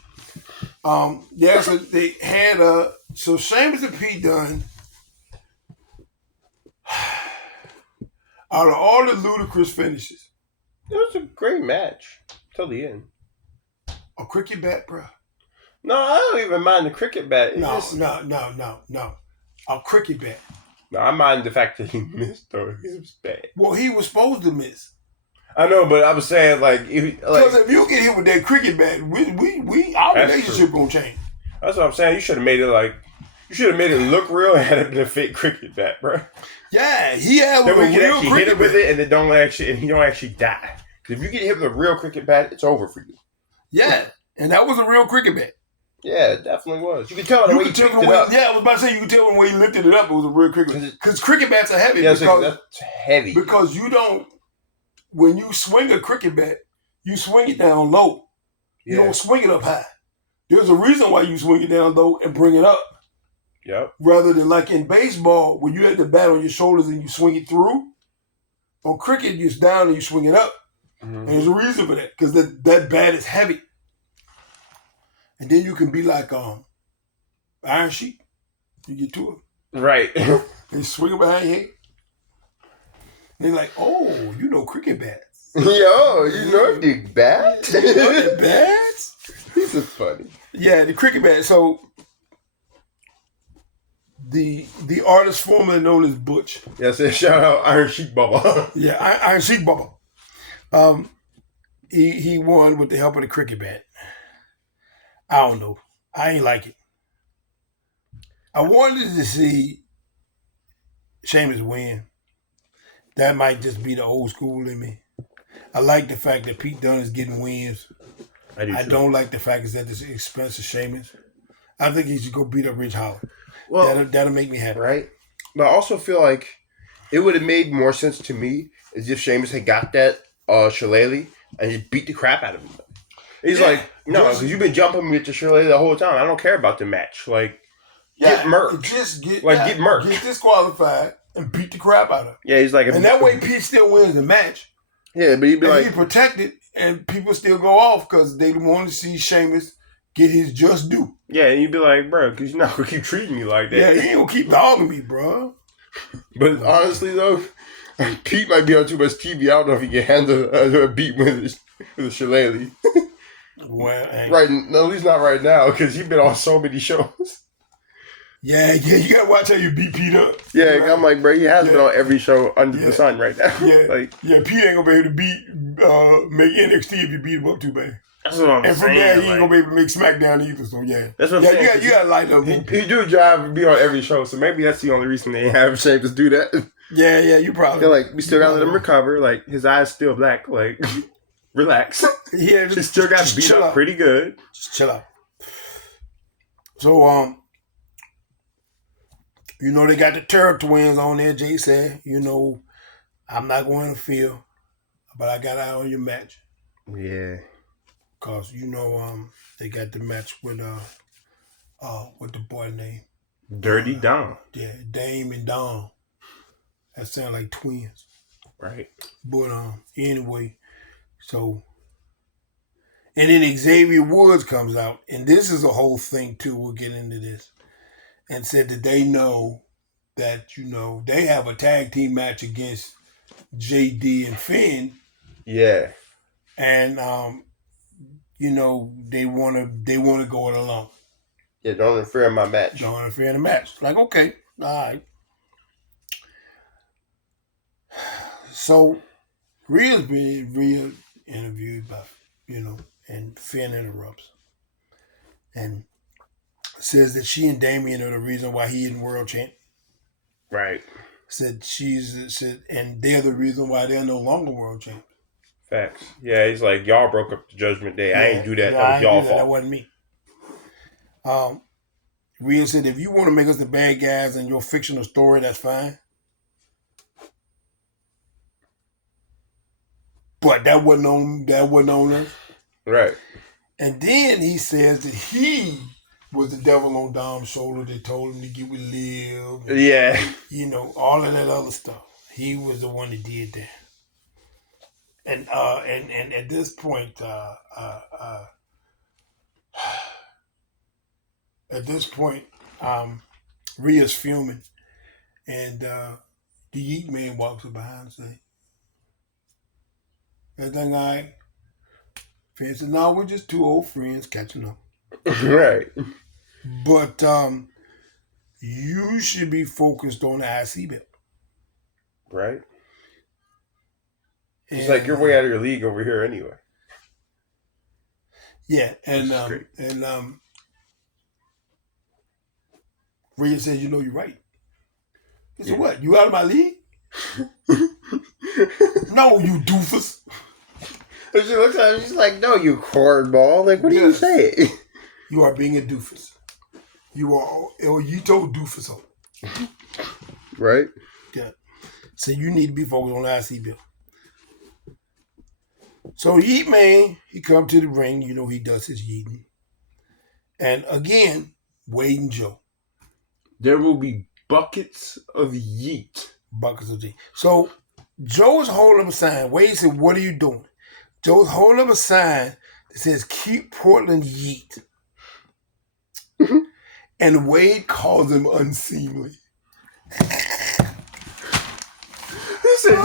So they had so Seamus and Pete Dunne. Out of all the ludicrous finishes, it was a great match till the end. A cricket bat, bro. No, I don't even mind the cricket bat. No. A cricket bat. No, I mind the fact that he missed though. He was bad. Well, he was supposed to miss. I know, but I was saying because if you get hit with that cricket bat, our relationship gonna change. That's what I'm saying. You should have made it look real and had it been a fake cricket bat, bro. Yeah, he had a real cricket hit it with it, and you don't actually die. Because if you get hit with a real cricket bat, it's over for you. Yeah, and that was a real cricket bat. Yeah, it definitely was. You could tell the way he picked it up. Yeah, I was about to say you could tell the way he lifted it up. It was a real cricket. Because cricket bats are heavy. Yeah, that's heavy. Because when you swing a cricket bat, you swing it down low. You don't swing it up high. There's a reason why you swing it down low and bring it up. Yep. Rather than like in baseball, when you had the bat on your shoulders and you swing it through. On cricket, it's down and you swing it up. Mm-hmm. And there's a reason for that, because that bat is heavy. And then you can be like Iron Sheik. You get to it. Right. And swing it behind your head. They're like, oh, you know cricket bats. Yo, you know the bats? You know the bats? This is funny. Yeah, the cricket bat. So the artist formerly known as Butch. Yeah, so shout out Iron Sheik Bubba. Yeah, Iron Sheik Bubba. He won with the help of the cricket bat. I don't know. I ain't like it. I wanted to see Sheamus win. That might just be the old school in me. I like the fact that Pete Dunne is getting wins. I don't like the fact it's at the expense of Sheamus. I think he should go beat up Ridge Holland. Well, that'll make me happy. Right? But I also feel like it would have made more sense to me as if Sheamus had got that shillelagh and just beat the crap out of him. He's like, no, because you've been jumping me with the shillelagh the whole time. I don't care about the match. Like, get murked. Get murked. Get disqualified and beat the crap out of him. Yeah, he's like... And that way Pete still wins the match. Yeah, but he'd be like... He's protected and people still go off because they want to see Sheamus get his just due. Yeah, and you'd be like, bro, because you're not going to keep treating me like that. Yeah, he ain't going to keep dogging me, bro. But honestly, though, Pete might be on too much TV. I don't know if he can handle a beat with a shillelagh. Well, right, at least not right now, because you've been on so many shows. Yeah, you gotta watch how you beat Pete up. Yeah, right. I'm like, bro, he has been on every show under the sun right now. Like, Pete ain't gonna be able to make NXT if you beat him up too bad. That's what I'm saying. And from there, he ain't gonna be able to make SmackDown either. So yeah, that's what I'm saying. You gotta light up. He do drive and be on every show, so maybe that's the only reason they have Sheamus do that. Yeah, you probably. They're like, we still gotta let him recover. Like his eyes still black. Like, relax. Yeah, he still got beat up pretty good. Just chill out. So they got the Terror Twins on there. Jay said, I'm not going to interfere, but I got eye on your match. Yeah. Cause they got the match with what the boy name? Dirty Dom. Yeah, Dame and Dom. That sound like twins. Right. But anyway, so and then Xavier Woods comes out, and this is a whole thing too. We'll get into this. And said that they know that, they have a tag team match against JD and Finn. Yeah. And they wanna go it alone. Yeah, don't interfere in my match. Don't interfere in the match. Like, okay, all right. So Rhea's being interviewed by, and Finn interrupts. And says that she and Damien are the reason why he isn't world champ. Right. Said and they're the reason why they're no longer world champ. Facts. Yeah, he's like, y'all broke up the Judgment Day. I ain't do that. That was y'all fault. That wasn't me. Rhea said, if you want to make us the bad guys in your fictional story, that's fine. But that wasn't on us. Right. And then he says that he was the devil on Dom's shoulder that told him to get with Liv. And, yeah. All of that other stuff. He was the one that did that. And at this point, Rhea's fuming, and the Yeet Man walks up behind and say, "Everything all right?" Finn said, "No, we're just two old friends catching up." Right. But you should be focused on the IC belt. Right. It's like you're way out of your league over here anyway. Yeah, and Rhea says, you're right. He said, what? You out of my league? No, you doofus. And she looks at him, she's like, no, you cornball. Like, what do you say? You are being a doofus. You told doofus so. Right? Yeah. So you need to be focused on the IC belt. So Yeet Man, he come to the ring, he does his yeeting. And again, Wade and Joe. There will be buckets of yeet. Buckets of yeet. So Joe's holding up a sign. Wade said, what are you doing? Joe's holding up a sign that says, keep Portland yeet. And Wade calls him unseemly. He said,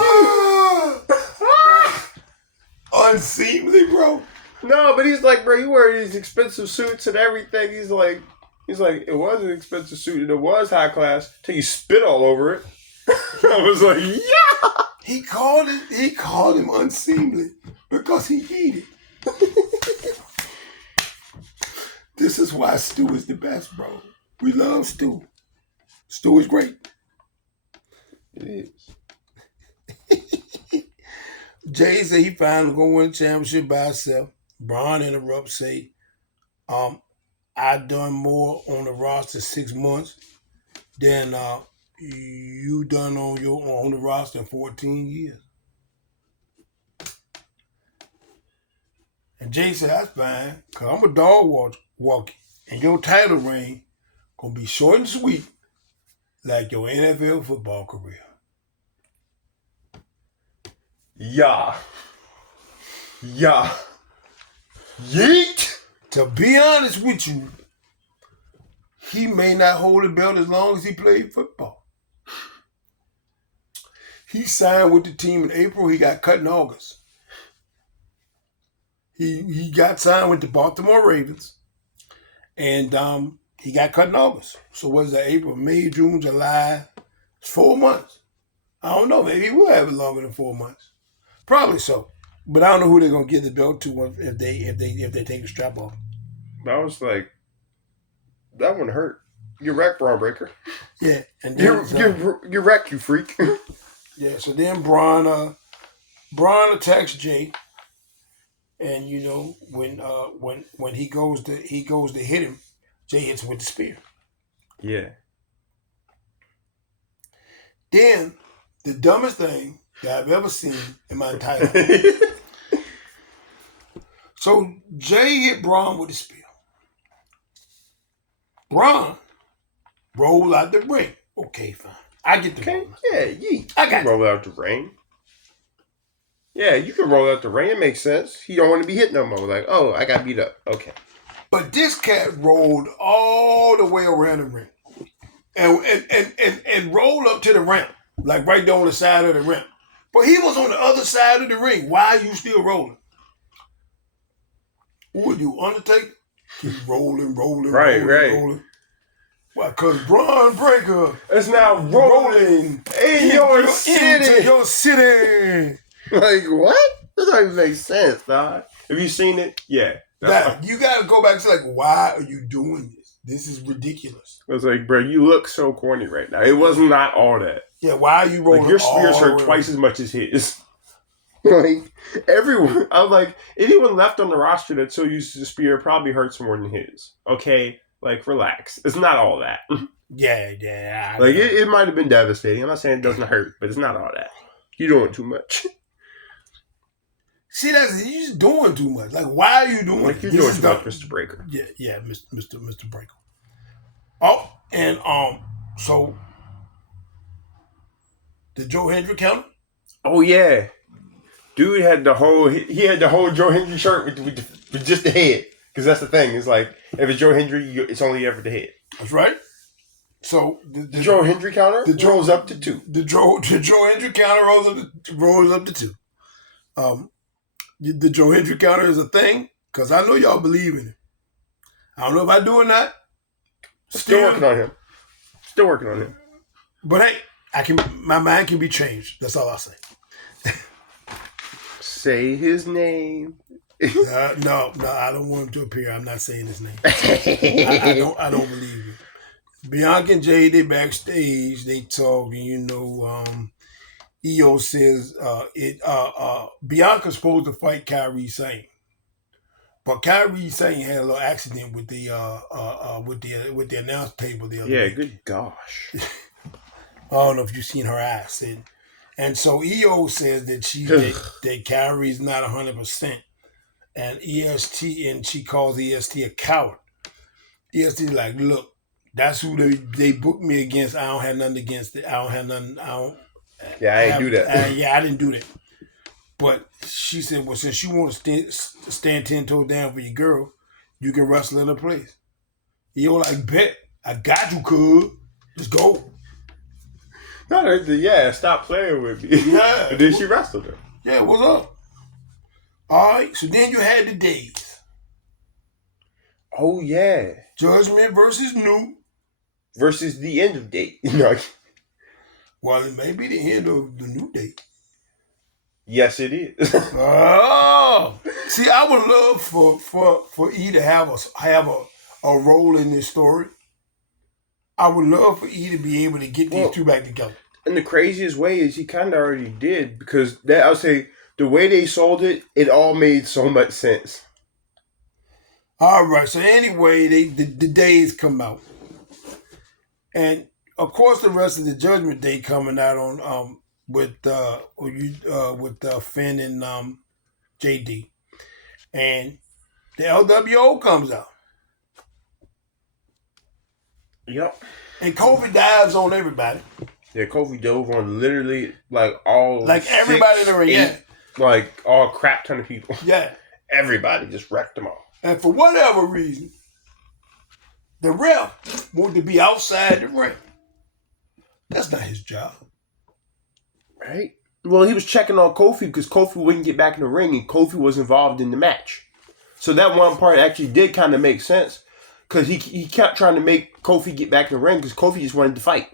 unseemly, bro. No, but he's like, bro, you wear these expensive suits and everything. He's like, it was an expensive suit and it was high class till you spit all over it. I was like, yeah. He called him unseemly because he yeeted. This is why Stu is the best, bro. We love Stu. Stu is great. It is. Jay said he finally gonna win the championship by himself. Braun interrupts, say, I done more on the roster 6 months than you done on the roster in 14 years. And Jay said, that's fine, because I'm a dog walking, and your title reign gonna be short and sweet like your NFL football career. Yeah. Yeet! To be honest with you, he may not hold the belt as long as he played football. He signed with the team in April. He got cut in August. He got signed with the Baltimore Ravens, and he got cut in August. So what is that? April, May, June, July. It's 4 months. I don't know. Maybe we'll have it longer than 4 months. Probably so. But I don't know who they're gonna give the belt to if they take the strap off. I was like, that one hurt. You wrecked, Braun Breaker. Yeah, and then, you wrecked, you freak. Yeah. So then Braun attacks Jay, and you know when he goes to hit him, Jay hits him with the spear. Yeah. Then the dumbest thing that I've ever seen in my entire life. So Jay hit Braun with the spear. Braun rolled out the ring. Okay, fine. I get the Okay. Yeah, yeet. I got roll out the ring. Yeah, you can roll out the ring. It makes sense. He don't want to be hit no more. Like, oh, I got beat up. Okay. But this cat rolled all the way around the ring. And rolled up to the ramp. Like right there on the side of the ramp. But he was on the other side of the ring. Why are you still rolling? Who are you, Undertaker? Keep rolling. Rolling. Why? Because Braun Breaker is now rolling in your city. Into your city. Like, what? That doesn't even make sense, dog. Have you seen it? Yeah. Now, you got to go back and say, like, why are you doing this? This is ridiculous. I was like, bro, you look so corny right now. It was not all that. Yeah, why are you rolling? Like, your spears hurt twice as much as his. Like, everyone, I was like, anyone left on the roster that still uses the spear probably hurts more than his. Okay? Like, relax. It's not all that. Yeah. Like, it might have been devastating. I'm not saying it doesn't hurt, but it's not all that. You're doing too much. See, you're just doing too much. Like, why are you doing like, you're doing too much, Mr. Breaker. Yeah, Mr. Breaker. Oh, and, so, the Joe Hendry counter? Oh, yeah. Dude had the whole Joe Hendry shirt with just the head. Because that's the thing. It's like, if it's Joe Hendry, it's only ever the head. That's right. So the Joe Hendry counter rolls up to 2. The Joe Hendry counter rolls up to 2. The Joe Hendry counter is a thing because I know y'all believe in it. I don't know if I do or not. Still working on him. But hey, my mind can be changed. That's all I'll say. Say his name. No, I don't want him to appear. I'm not saying his name. I don't believe it. Bianca and Jay, they backstage, they talking, you know, EO says Bianca's supposed to fight Kairi Sane. But Kairi Sane had a little accident with the announce table the other day. Good gosh. I don't know if you've seen her ass. And so EO says that that Kyrie's not 100%. And she calls EST a coward. EST like, look, that's who they booked me against. I don't have nothing against it. I didn't do that. I didn't do that. But she said, well, since you want to stand 10 toes down for your girl, you can wrestle in her place. EO like, bet. I got you, cuz. Let's go. Stop playing with me. Yeah. And then she wrestled her. Yeah, what's up? All right, so then you had the days. Oh, yeah. Judgment versus New. Versus the end of date. Well, it may be the end of the New Day. Yes, it is. Oh, see, I would love for E to have a role in this story. I would love for E to be able to get these two back together. And the craziest way is he kind of already did because I would say the way they sold it, it all made so much sense. All right. So anyway, the days come out, and of course the rest of the Judgment Day coming out on with Finn and JD, and the LWO comes out. Yep. And Kofi dives on everybody. Yeah, Kofi dove on literally like all everybody in the ring. Yeah. Like all crap ton of people. Yeah. Everybody just wrecked them all. And for whatever reason, the ref wanted to be outside the ring. That's not his job. Right? Well, he was checking on Kofi because Kofi wouldn't get back in the ring and Kofi was involved in the match. So that one part actually did kind of make sense because he kept trying to make Kofi get back in the ring because Kofi just wanted to fight.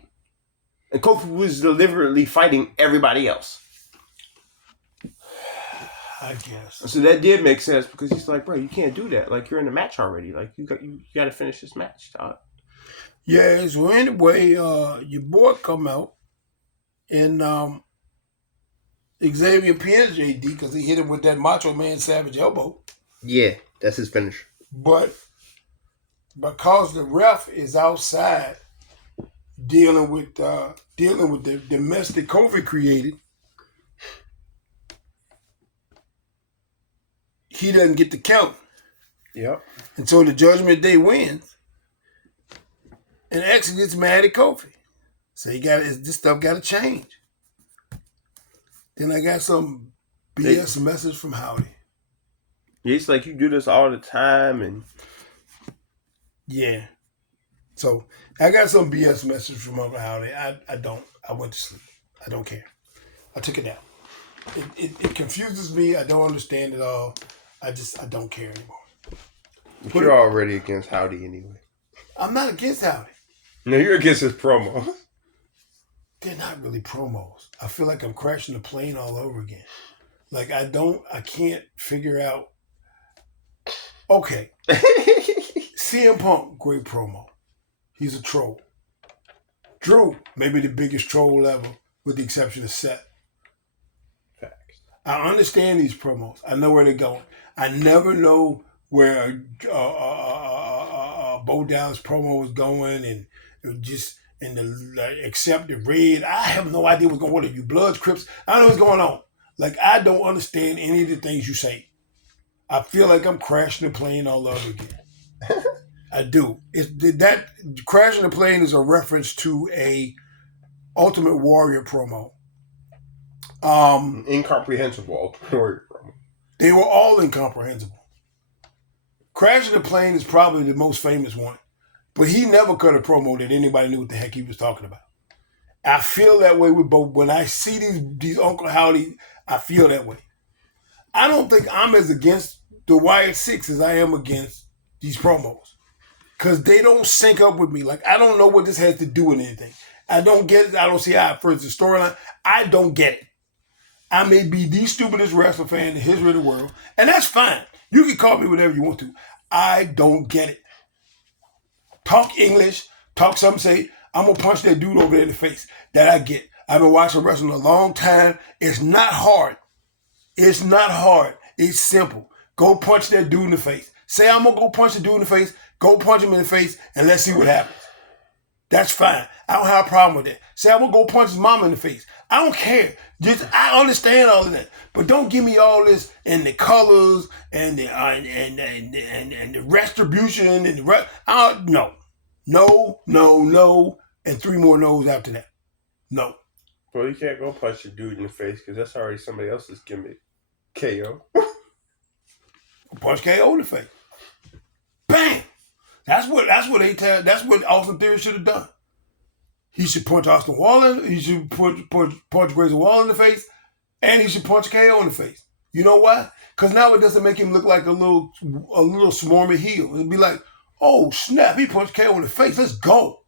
And Kofi was deliberately fighting everybody else. I guess. So that did make sense because he's like, bro, you can't do that. Like, you're in the match already. Like, you got to finish this match, dog. Yeah, so anyway, your boy come out and Xavier pins JD because he hit him with that Macho Man Savage elbow. Yeah, that's his finish. But because the ref is outside dealing with the mess that Kofi created, he doesn't get the count. Yep. And so the Judgment Day wins. And X gets mad at Kofi. So this stuff got to change. Then I got some BS message from Howdy. Yeah, it's like you do this all the time, and yeah. So I got some BS message from Uncle Howdy. I don't. I went to sleep. I don't care. I took it down. It confuses me. I don't understand it all. I don't care anymore. But you're already against Howdy anyway. I'm not against Howdy. No, you're against his promo. They're not really promos. I feel like I'm crashing the plane all over again. Like I can't figure out. Okay. CM Punk, great promo. He's a troll. Drew, maybe the biggest troll ever, with the exception of Seth. Facts. I understand these promos. I know where they're going. I never know where Bo Dallas promo was going, and it just except the red. I have no idea what's going on. What are you, Bloods, Crips? I don't know what's going on. Like I don't understand any of the things you say. I feel like I'm crashing the plane all over again. I do. That crashing the plane is a reference to a Ultimate Warrior promo. Incomprehensible Ultimate Warrior promo. They were all incomprehensible. Crashing the plane is probably the most famous one, but he never cut a promo that anybody knew what the heck he was talking about. I feel that way with both. When I see these Uncle Howdy, I feel that way. I don't think I'm as against the Wyatt Six as I am against these promos. Because they don't sync up with me. Like, I don't know what this has to do with anything. I don't get it. I don't see how it furthers the storyline. I don't get it. I may be the stupidest wrestler fan in the history of the world, and that's fine. You can call me whatever you want to. I don't get it. Talk English, talk something, say, I'm going to punch that dude over there in the face. That I get. I've been watching wrestling a long time. It's not hard. It's not hard. It's simple. Go punch that dude in the face. Say I'm going to go punch the dude in the face. Go punch him in the face and let's see what happens. That's fine. I don't have a problem with that. Say I'm going to go punch his mama in the face. I don't care. I understand all of that. But don't give me all this and the colors and the retribution and the no, and 3 more no's after that. No. Well, you can't go punch the dude in the face because that's already somebody else's gimmick. KO. Punch KO in the face. Bang! That's what Austin Theory should have done. He should punch Austin Wall he should punch Grayson Wall in the face, and he should punch KO in the face. You know why? Because now it doesn't make him look like a little smarmy heel. It'd be like, oh snap, he punched KO in the face. Let's go.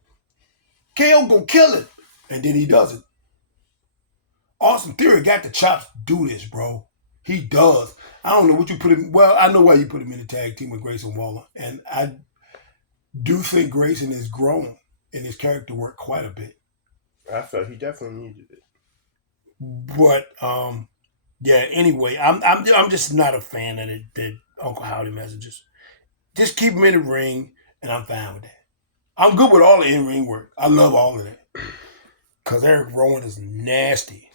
KO gonna kill him. And then he doesn't. Austin Theory got the chops to do this, bro. He does. I don't know what you put him. Well, I know why you put him in the tag team with Grayson Waller, and I do think Grayson has grown in his character work quite a bit. I felt he definitely needed it. But yeah. Anyway, I'm just not a fan of the Uncle Howdy messages. Just keep him in the ring, and I'm fine with that. I'm good with all the in-ring work. I love all of that. Because Eric Rowan is nasty.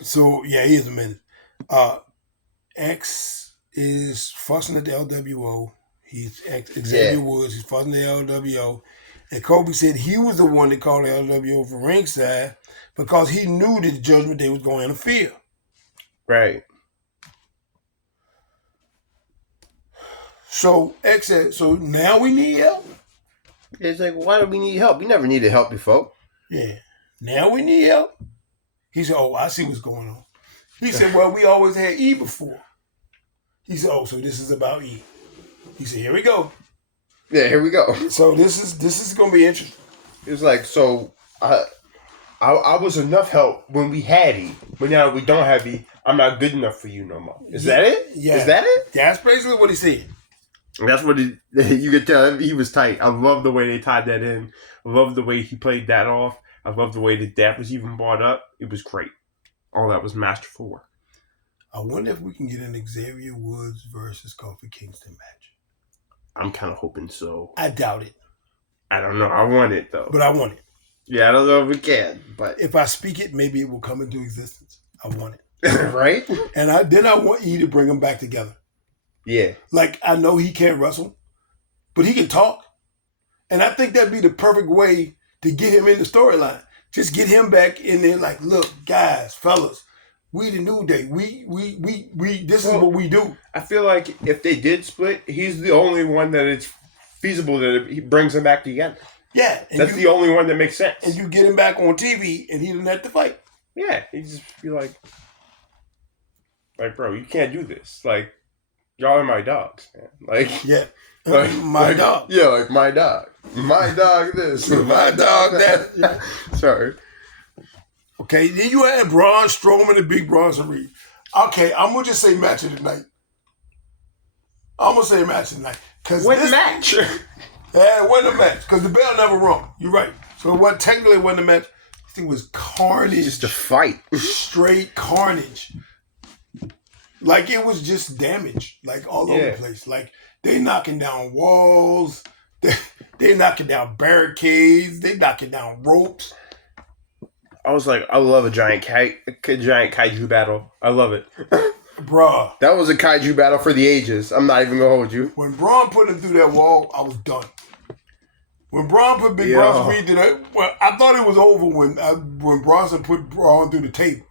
So yeah, he is a minute. X is fussing at the LWO. He's Xavier Woods. He's fussing at the LWO. And Kobe said he was the one that called the LWO for ringside because he knew that the Judgment Day was going to interfere. Right. So X said, so now we need help? It's like, why do we need help? We never needed help before. Yeah. Now we need help? He said, oh, I see what's going on. He said, well, we always had E before. He said, "Oh, so this is about E." He said, "Here we go." Yeah, here we go. So this is gonna be interesting. It was like, so I was enough help when we had E, but now we don't have E. I'm not good enough for you no more. Is that it? Yeah. Is that it? That's basically what he said. That's what you could tell. He was tight. I love the way they tied that in. I love the way he played that off. I love the way that was even brought up. It was great. All that was masterful work. I wonder if we can get an Xavier Woods versus Kofi Kingston match. I'm kind of hoping so. I doubt it. I don't know. I want it though. But I want it. Yeah, I don't know if we can. But if I speak it, maybe it will come into existence. I want it. Right? And then I want E to bring them back together. Yeah. Like, I know he can't wrestle, but he can talk. And I think that'd be the perfect way to get him in the storyline. Just get him back in there like, look, guys, fellas, we the New Day. This is what we do. I feel like if they did split, he's the only one that it's feasible that he brings them back together. Yeah. That's the only one that makes sense. And you get him back on TV and he doesn't have to fight. Yeah. He just be like, bro, you can't do this. Like, y'all are my dogs, man. Like, yeah. Like, my dog. Yeah, like my dog. My dog this. My dog that. Yeah. Sorry. Okay, then you had Braun Strowman and Big Bronson Reed. Okay, I'm going to just say match of the night. I'm going to say match of the night. What match? Yeah, it wasn't a match because the bell never rung. You're right. So what technically wasn't a match. This thing was carnage. Just a fight. Straight carnage. Like it was just damage. Like all over the place. Like they knocking down walls. They knocking down barricades. They knocking down ropes. I was like, I love a giant kaiju battle. I love it. Bruh. That was a kaiju battle for the ages. I'm not even going to hold you. When Braun put him through that wall, I was done. When Braun put Big Bronson Reed through that, I thought it was over when Bronson put Braun through the table.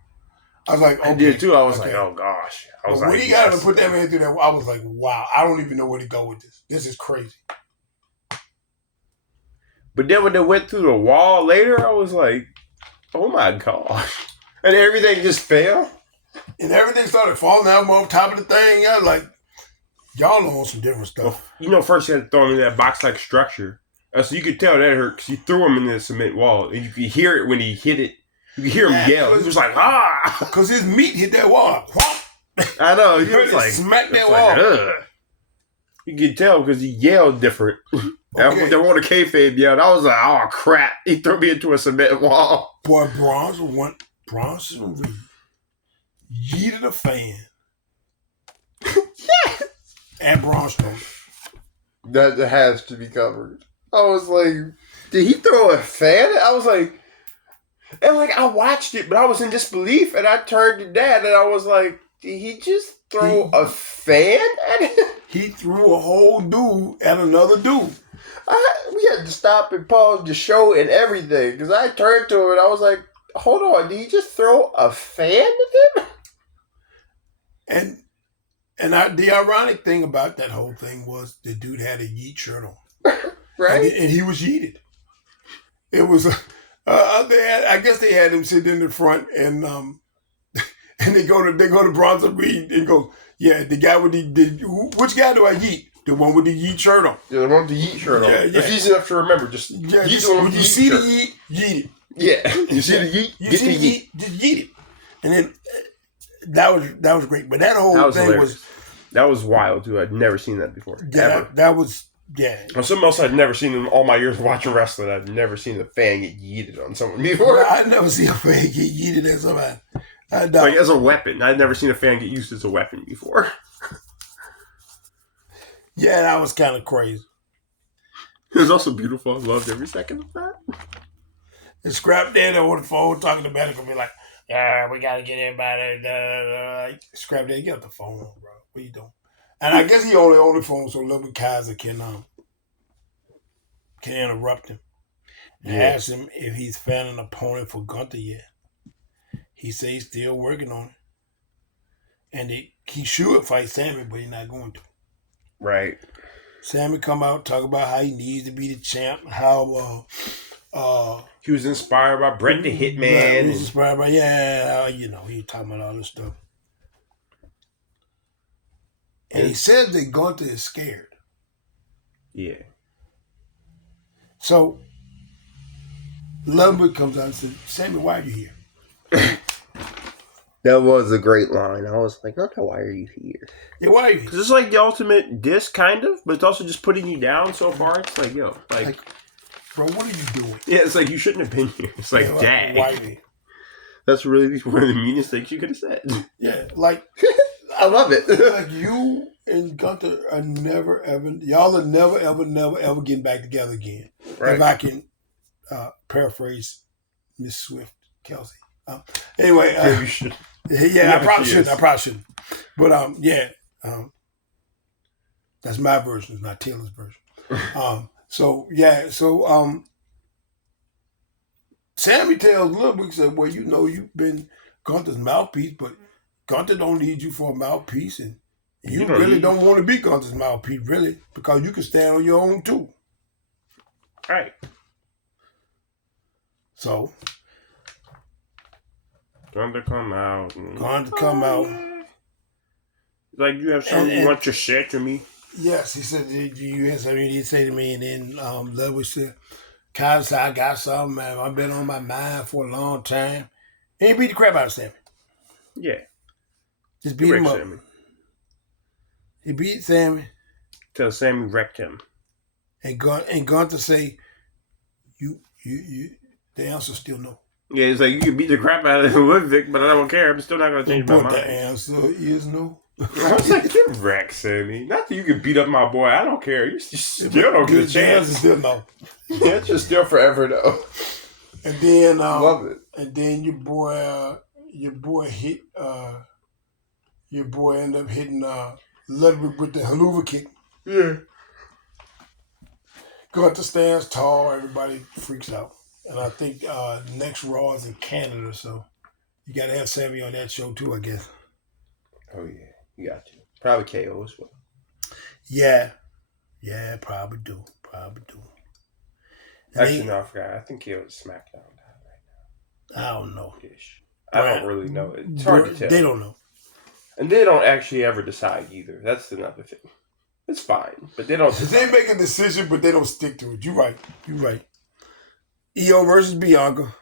I was like, okay. I did too. I was like, oh gosh. When he got him to put that man through that, I was like, wow, I don't even know where to go with this. This is crazy. But then when they went through the wall later, I was like, oh my gosh. And everything just fell. And everything started falling out on top of the thing. I was like, y'all on some different stuff. Well, first you had to throw him in that box-like structure. So you could tell that hurt because you threw him in the cement wall. And you could hear it when he hit it. You could hear him yell. He was like, ah! Because his meat hit that wall. I know. He was like, smack that wall. Like, you could tell because he yelled different. Okay. They want a kayfabe yelled. I was like, oh crap. He threw me into a cement wall. Boy, Bronson Reed yeeted a fan. Yes! And Braun Strowman. That has to be covered. I was like, did he throw a fan? I was like, and like I watched it, but I was in disbelief, and I turned to Dad, and I was like, did he just throw a fan at him? He threw a whole dude at another dude. We had to stop and pause the show and everything, because I turned to him, and I was like, hold on, did he just throw a fan at him? And the ironic thing about that whole thing was the dude had a yeet shirt on. Right? And he was yeeted. It was, I guess they had him sitting in the front and they go to Bronson Reed and go, yeah, the guy with which guy do I yeet? The one with the yeet shirt on. Yeah, the one with the yeet shirt on. Yeah. It's easy enough to remember. Just yeet the one with the yeet see shirt. The yeet, yeet it. Yeah. You see the yeet, you see the yeet, just yeet it. And then that was great. But that whole thing hilarious. That was wild too. I'd never seen that before. Yeah, that was something else I'd never seen in all my years of watching wrestling. I've never seen a fan get yeeted on someone before. I've never seen a fan get yeeted at somebody. Like as a weapon. I'd never seen a fan get used as a weapon before. Yeah, that was kind of crazy. It was also beautiful. I loved every second of that. And Scrap Dad over the phone talking to medical be like, yeah, we got to get everybody. Scrap Dad, get off the phone, bro. What you doing? And I guess he only on the phone so little Kaiser can interrupt him and ask him if he's found an opponent for Gunther yet. He says he's still working on it. And he should fight Sammy, but he's not going to. Right. Sammy come out, talk about how he needs to be the champ, how he was inspired by Bret the Hitman. He was inspired by, he was talking about all this stuff. And he says that Gunther is scared. Yeah. So Ludwig comes out and says, Sammy, why are you here? That was a great line. I was like, okay, why are you here? Yeah, why are you here? Because it's like the ultimate diss, kind of, but it's also just putting you down so far. It's like, yo, like bro, what are you doing? Yeah, it's like, you shouldn't have been here. It's like, dang. Why are you here? That's really one of the meanest things you could have said. Yeah, like, I love it. like you and Gunther are never, ever, y'all are never, ever getting back together again. Right. If I can paraphrase Miss Swift, Kelsey. Anyway, You should. Yeah, I probably shouldn't. But that's my version, it's not Taylor's version. So Sammy tells Ludwig, said, well, you've been Gunther's mouthpiece, but Gunther don't need you for a mouthpiece, and you really don't want to be Gunther's mouthpiece, really, because you can stand on your own too. Right. So Gunther come out. Like, you have something you want to share to me? Yes, he said, you have something you need to say to me, and then Ludwig said, Kyle said, I got something, man. I've been on my mind for a long time. And he beat the crap out of Sammy. Yeah. Just beat him up. Sammy. He beat Sammy. Till Sammy wrecked him. And Gunther say, you, the answer's still no. Yeah, it's like, you can beat the crap out of Ludwig, but I don't care. I'm still not going to change my mind. But the answer is no. I was like, you wreck Sammy. Not that you can beat up my boy. I don't care. You still don't get a chance. The answer still no. Yeah, it's just still forever, though. And then love it. And then your boy ended up hitting Ludwig with the haluva kick. Yeah. Gunther stands tall, everybody freaks out. And I think next Raw is in Canada, so you gotta have Sammy on that show too, I guess. Oh yeah, you got to. Probably KO as well. Yeah, probably do. Actually, no, I forgot. I think KO is SmackDown right now. I don't know. I don't really know. It's hard to tell. They don't know. And they don't actually ever decide either. That's another thing. It's fine, but they don't decide. They make a decision, but they don't stick to it. You're right. EO versus Bianca.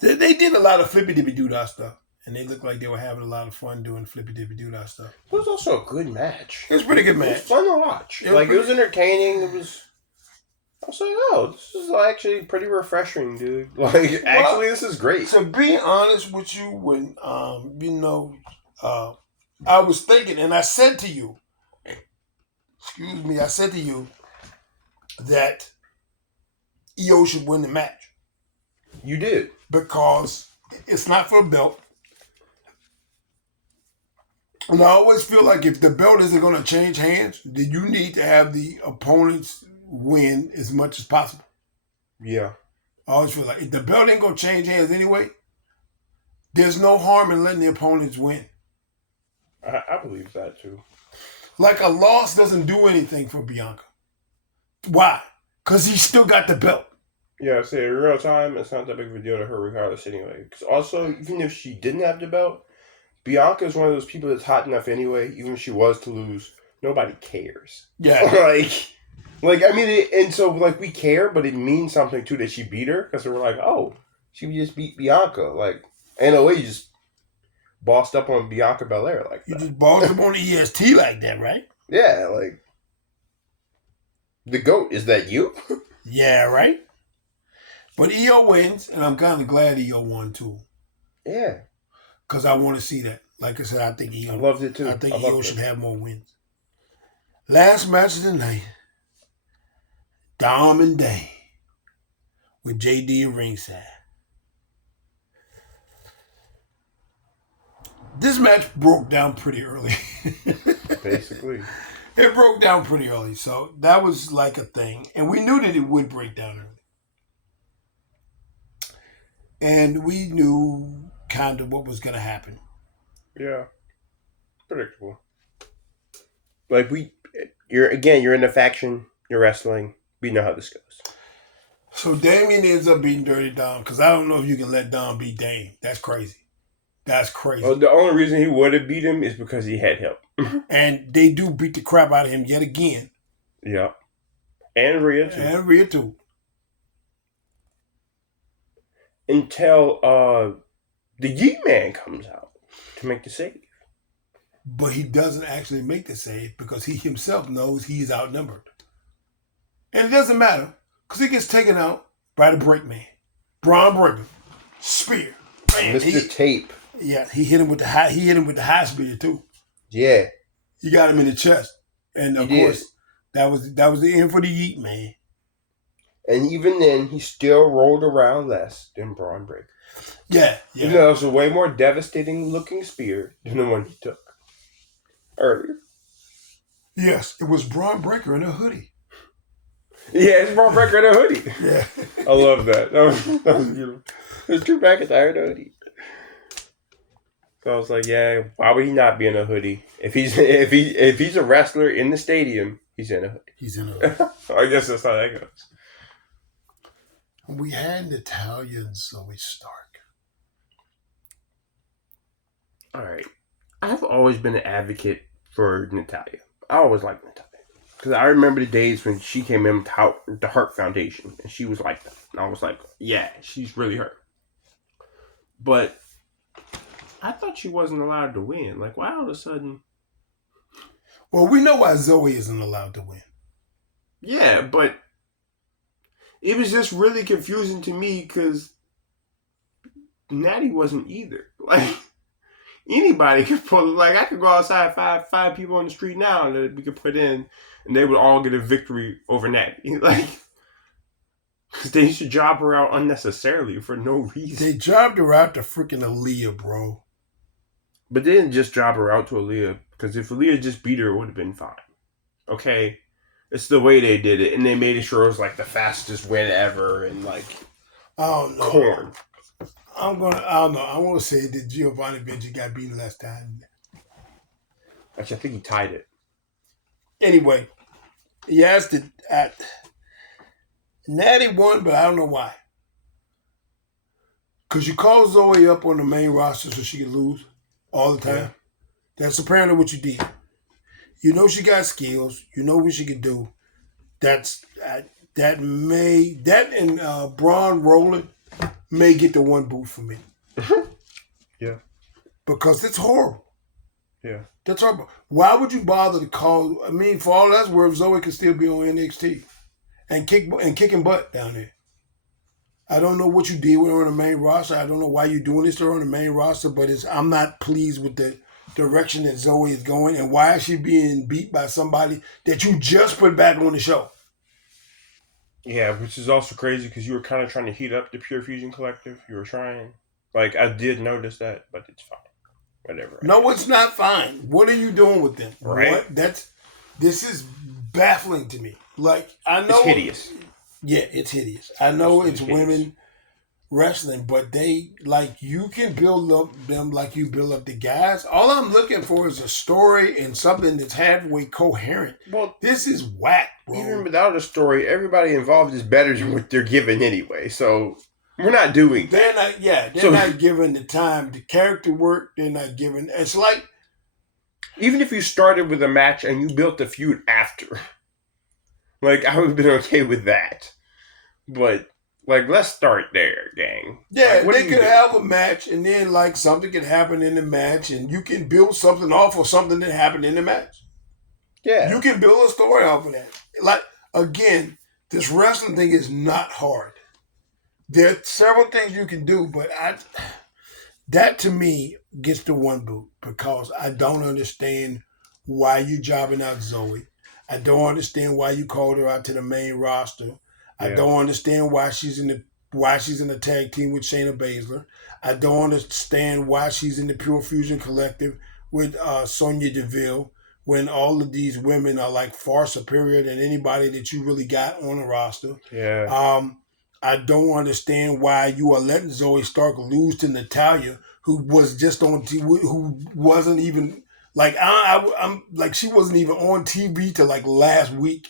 They did a lot of flippy-dippy-doo-dah stuff. And they looked like they were having a lot of fun doing flippy-dippy-doo-dah stuff. It was also a good match. It was a pretty good match. It was fun to watch. It was entertaining. I was like, oh, this is actually pretty refreshing, dude. Like, actually, this is great. To be honest with you, when, I was thinking, and I said to you, that EO should win the match. You did. Because it's not for a belt. And I always feel like if the belt isn't going to change hands, then you need to have the opponents win as much as possible. Yeah. I always feel like if the belt ain't going to change hands anyway, there's no harm in letting the opponents win. I believe that too. Like a loss doesn't do anything for Bianca. Why? Because he still got the belt. Yeah, I say in real time, it's not that big of a deal to her regardless anyway. Because also, even if she didn't have the belt, Bianca is one of those people that's hot enough anyway, even if she was to lose, nobody cares. Yeah. like I mean, and so, like, we care, but it means something, too, that she beat her, because we're like, oh, she just beat Bianca. Like, NOA just bossed up on Bianca Belair like that. You just bossed up on the EST like that, right? Yeah, like, the GOAT, is that you? Yeah, right? But EO wins, and I'm kind of glad EO won, too. Yeah. Because I want to see that. Like I said, I think EO... I loved it, too. I think EO should have more wins. Last match of the night. Dom and Day. With JD at ringside. This match broke down pretty early. Basically. It broke down pretty early. So that was like a thing. And we knew that it would break down early. And we knew kind of what was going to happen. Yeah. Predictable. Like, you're in the faction, you're wrestling, we know how this goes. So Damien ends up beating Dirty Dom, because I don't know if you can let Dom beat Dame. That's crazy. That's crazy. Well, the only reason he would have beat him is because he had help. And they do beat the crap out of him yet again. Yeah. And Rhea, too. And Rhea, too. Until the Yeet Man comes out to make the save. But he doesn't actually make the save because he himself knows he's outnumbered. And it doesn't matter because he gets taken out by the Breakman. Braun Breaker. Spear. Man, Mr. Tape. Yeah, he hit him with the high spear too. Yeah. He got him in the chest. And of course, that was the end for the Yeet Man. And even then, he still rolled around less than Braun Breaker. Yeah. Even though it was a way more devastating looking spear than the one he took earlier. Yes, it was Braun Breaker in a hoodie. Yeah, it's Braun Breaker in a hoodie. Yeah. I love that. That was beautiful. It's Drew McIntyre in a hoodie. So I was like, yeah, why would he not be in a hoodie? If he's a wrestler in the stadium, he's in a hoodie. He's in a hoodie. I guess that's how that goes. We had Natalya and Zoe Stark. All right. I've always been an advocate for Natalya. I always liked Natalya. Because I remember the days when she came in with the Hart Foundation, and she was like that. And I was like, yeah, she's really her. But I thought she wasn't allowed to win. Like, why all of a sudden? Well, we know why Zoe isn't allowed to win. Yeah, but it was just really confusing to me because Natty wasn't either. Like, anybody could pull. Like, I could go outside, five people on the street now that we could put in, and they would all get a victory over Natty. Like, because they used to job her out unnecessarily for no reason. They jobbed her out to freaking Aaliyah, bro. But they didn't just job her out to Aaliyah, because if Aaliyah just beat her, it would have been fine. Okay? It's the way they did it, and they made it sure it was like the fastest win ever, and like, I don't know. corn. I don't know. I want to say that Giovanni Benji got beaten last time. Actually, I think he tied it. Anyway, he asked it at Natty won, but I don't know why. Because you call Zoe up on the main roster so she could lose all the time. Yeah. That's apparently what you did. You know she got skills. You know what she can do. That and Braun Rowland may get the one boot for me. Yeah. Because it's horrible. Yeah. That's horrible. Why would you bother to call? I mean, for all that's worth, Zoe could still be on NXT and kicking butt down there. I don't know what you did with her on the main roster. I don't know why you're doing this to her on the main roster, but I'm not pleased with the direction that Zoe is going, and why is she being beat by somebody that you just put back on the show? Yeah, which is also crazy because you were kind of trying to heat up the Pure Fusion Collective. You were trying. Like, I did notice that, but it's fine. Whatever. No, it's not fine. What are you doing with them? Right. This is baffling to me. Like, I know. It's hideous. Yeah, it's hideous. I know it's women wrestling, but you can build up them like you build up the guys. All I'm looking for is a story and something that's halfway coherent. Well, this is whack, bro. Even without a story, everybody involved is better than what they're given anyway. So we're not doing that. They're not giving the time, the character work. They're not giving. It's like, even if you started with a match and you built a feud after, like, I would have been okay with that. But, like, let's start there, gang. Yeah, like, they could have a match, and then, like, something could happen in the match, and you can build something off of something that happened in the match. Yeah. You can build a story off of that. Like, again, this wrestling thing is not hard. There are several things you can do, but that, to me, gets the one boot, because I don't understand why you jobbing out Zoe. I don't understand why you called her out to the main roster. Yeah. I don't understand why she's in the tag team with Shayna Baszler. I don't understand why she's in the Pure Fusion Collective with Sonya Deville, when all of these women are like far superior than anybody that you really got on the roster. Yeah. I don't understand why you are letting Zoe Stark lose to Natalya, who was just on TV, who wasn't even. Like, I'm like, she wasn't even on TV till like last week.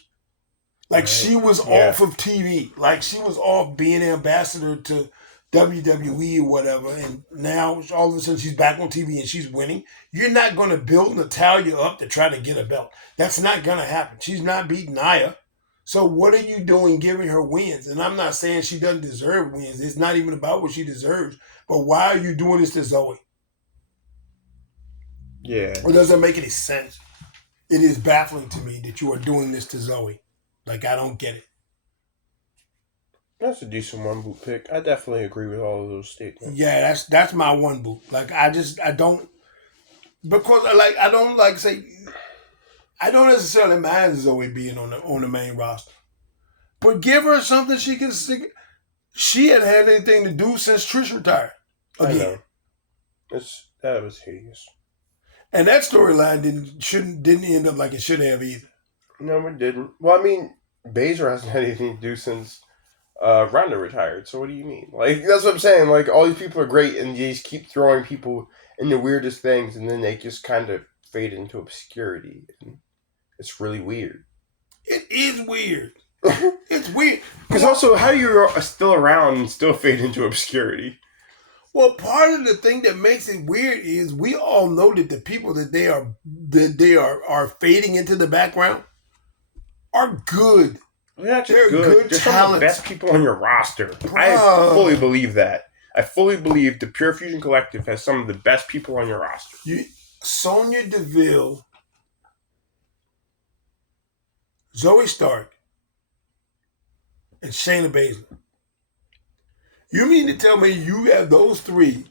Like, right. She was off of TV. Like, she was off being an ambassador to WWE or whatever, and now all of a sudden she's back on TV and she's winning, you're not going to build Natalya up to try to get a belt. That's not going to happen. She's not beating Nia. So what are you doing giving her wins? And I'm not saying she doesn't deserve wins. It's not even about what she deserves. But why are you doing this to Zoe? Yeah. Or does it make any sense? It is baffling to me that you are doing this to Zoe. Like, I don't get it. That's a decent one boot pick. I definitely agree with all of those statements. Yeah, that's my one boot. Like, I don't, because I don't I don't necessarily mind Zoe being on the main roster, but give her something she can stick. She hadn't had anything to do since Trish retired. Again. I know. That was hideous. And that storyline didn't end up like it should have either. No, it didn't. Well, I mean, Baszler hasn't had anything to do since Ronda retired. So what do you mean? Like, that's what I'm saying. Like, all these people are great, and you just keep throwing people in the weirdest things, and then they just kind of fade into obscurity. And it's really weird. It is weird. It's weird. Because also, how you're still around and still fade into obscurity? Well, part of the thing that makes it weird is we all know that the people that they are fading into the background are good. They're not just good. They're some of the best people on your roster. Bruh. I fully believe that. I fully believe the Pure Fusion Collective has some of the best people on your roster. Sonya Deville, Zoe Stark, and Shayna Baszler. You mean to tell me you have those three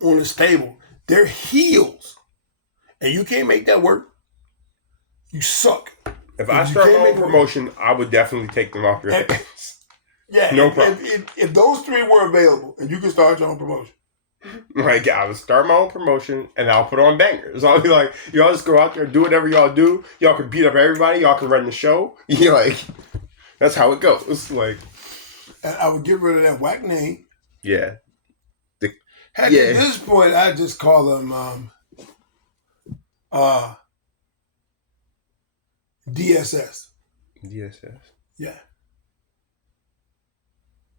on the stable? They're heels, and you can't make that work? You suck. If I start my own promotion, I would definitely take them off your hands. Yeah, no problem. If those three were available and you could start your own promotion. Like, I would start my own promotion and I'll put on bangers. I'll be like, y'all just go out there and do whatever y'all do. Y'all can beat up everybody. Y'all can run the show. You're like, that's how it goes. Like, and I would get rid of that whack name. Yeah. At this point, I just call them DSS. DSS. Yeah.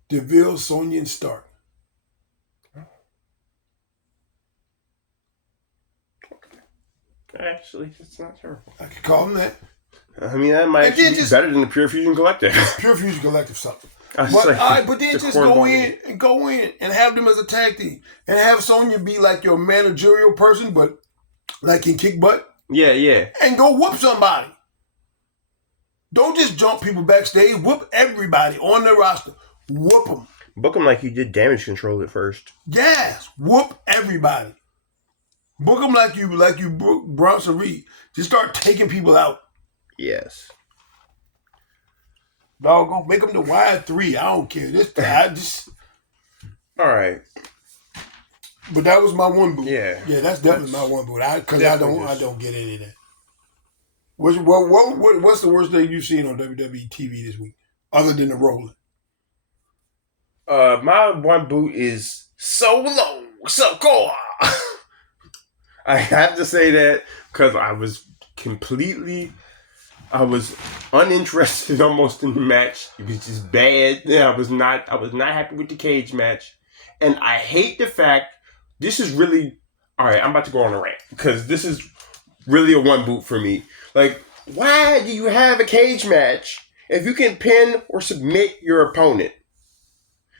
DeVille, Sonya, and Stark. Actually, it's not terrible. I could call them that. I mean, that might actually be better than the Pure Fusion Collective. Pure Fusion Collective something. But then just go in and have them as a tag team. And have Sonya be like your managerial person, but like can kick butt. Yeah. And go whoop somebody. Don't just jump people backstage. Whoop everybody on the roster. Whoop them. Book them like you did Damage Control at first. Yes. Whoop everybody. Book them like you booked Bronson Reed. Just start taking people out. Yes. Dog, make them the wide 3. I don't care. All right. But that was my one boot. Yeah. Yeah, that's definitely my one boot. Because I don't get any of that. What's the worst thing you've seen on WWE TV this week, other than the rolling? My one boot is Solo Sikoa. I have to say that because I was uninterested almost in the match. It was just bad. I was not happy with the cage match. And I hate the fact this is really, all right, I'm about to go on a rant because this is really a one boot for me. Like, why do you have a cage match if you can pin or submit your opponent?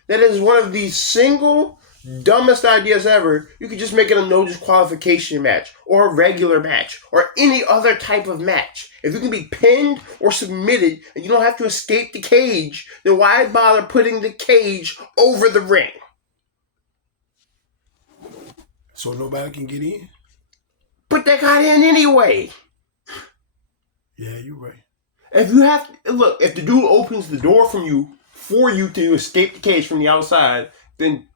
That is one of the single dumbest ideas ever. You could just make it a no disqualification match or a regular match or any other type of match. If you can be pinned or submitted and you don't have to escape the cage, then why bother putting the cage over the ring? So nobody can get in? But they got in anyway. Yeah, you're right. If the dude opens the door for you to escape the cage from the outside, then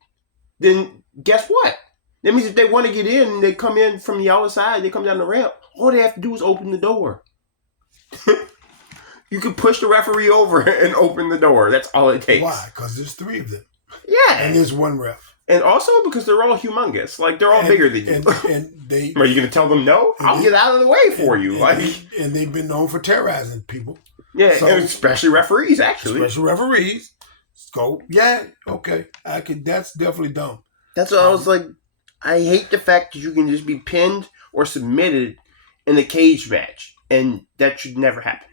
guess what? That means if they want to get in and they come in from the outside, they come down the ramp, all they have to do is open the door. You can push the referee over and open the door. That's all it takes. Why? Because there's 3 of them. Yeah. And there's one ref. And also because they're all humongous. Like, they're all bigger than you. Are you going to tell them no? I'll get out of the way for you. And they've been known for terrorizing people. Yeah, and especially referees, actually. Special referees. Go. Yeah. Okay. That's definitely dumb. That's what I was like. I hate the fact that you can just be pinned or submitted in a cage match, and that should never happen.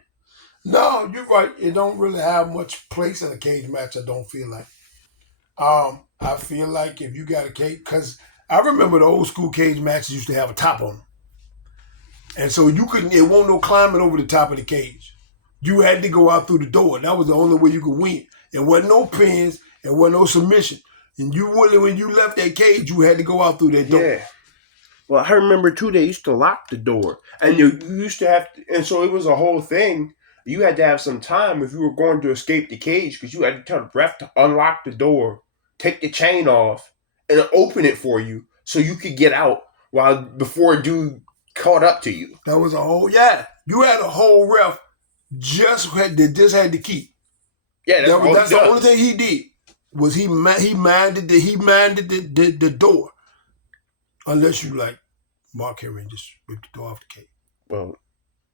No, you're right. It don't really have much place in a cage match. I don't feel like. I feel like if you got a cage, because I remember the old school cage matches used to have a top on them, and so you couldn't. It wasn't no climbing over the top of the cage. You had to go out through the door. That was the only way you could win. And wasn't no pins and wasn't no submission. And you really, when you left that cage, you had to go out through that door. Yeah. Well, I remember too. They used to lock the door, and you used to have, and so it was a whole thing. You had to have some time if you were going to escape the cage because you had to tell the ref to unlock the door, take the chain off, and open it for you so you could get out before a dude caught up to you. That was a whole You had a whole ref just had the key. Yeah, that's the only thing he did was he minded the door. Unless you like Mark Henry and just rip the door off the cage. Well,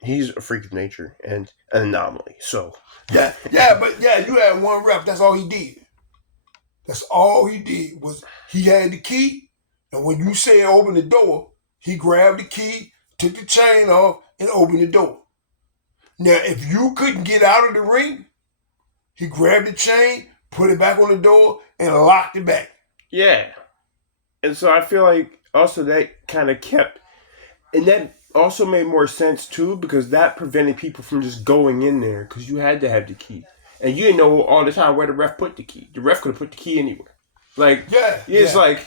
he's a freak of nature and an anomaly. So but you had one ref. That's all he did. That's all he did was he had the key, and when you said open the door, he grabbed the key, took the chain off, and opened the door. Now, if you couldn't get out of the ring, he grabbed the chain, put it back on the door, and locked it back. Yeah, and so I feel like also that kind of kept, and that also made more sense too because that prevented people from just going in there because you had to have the key. And you didn't know all the time where the ref put the key. The ref could have put the key anywhere. Like, like,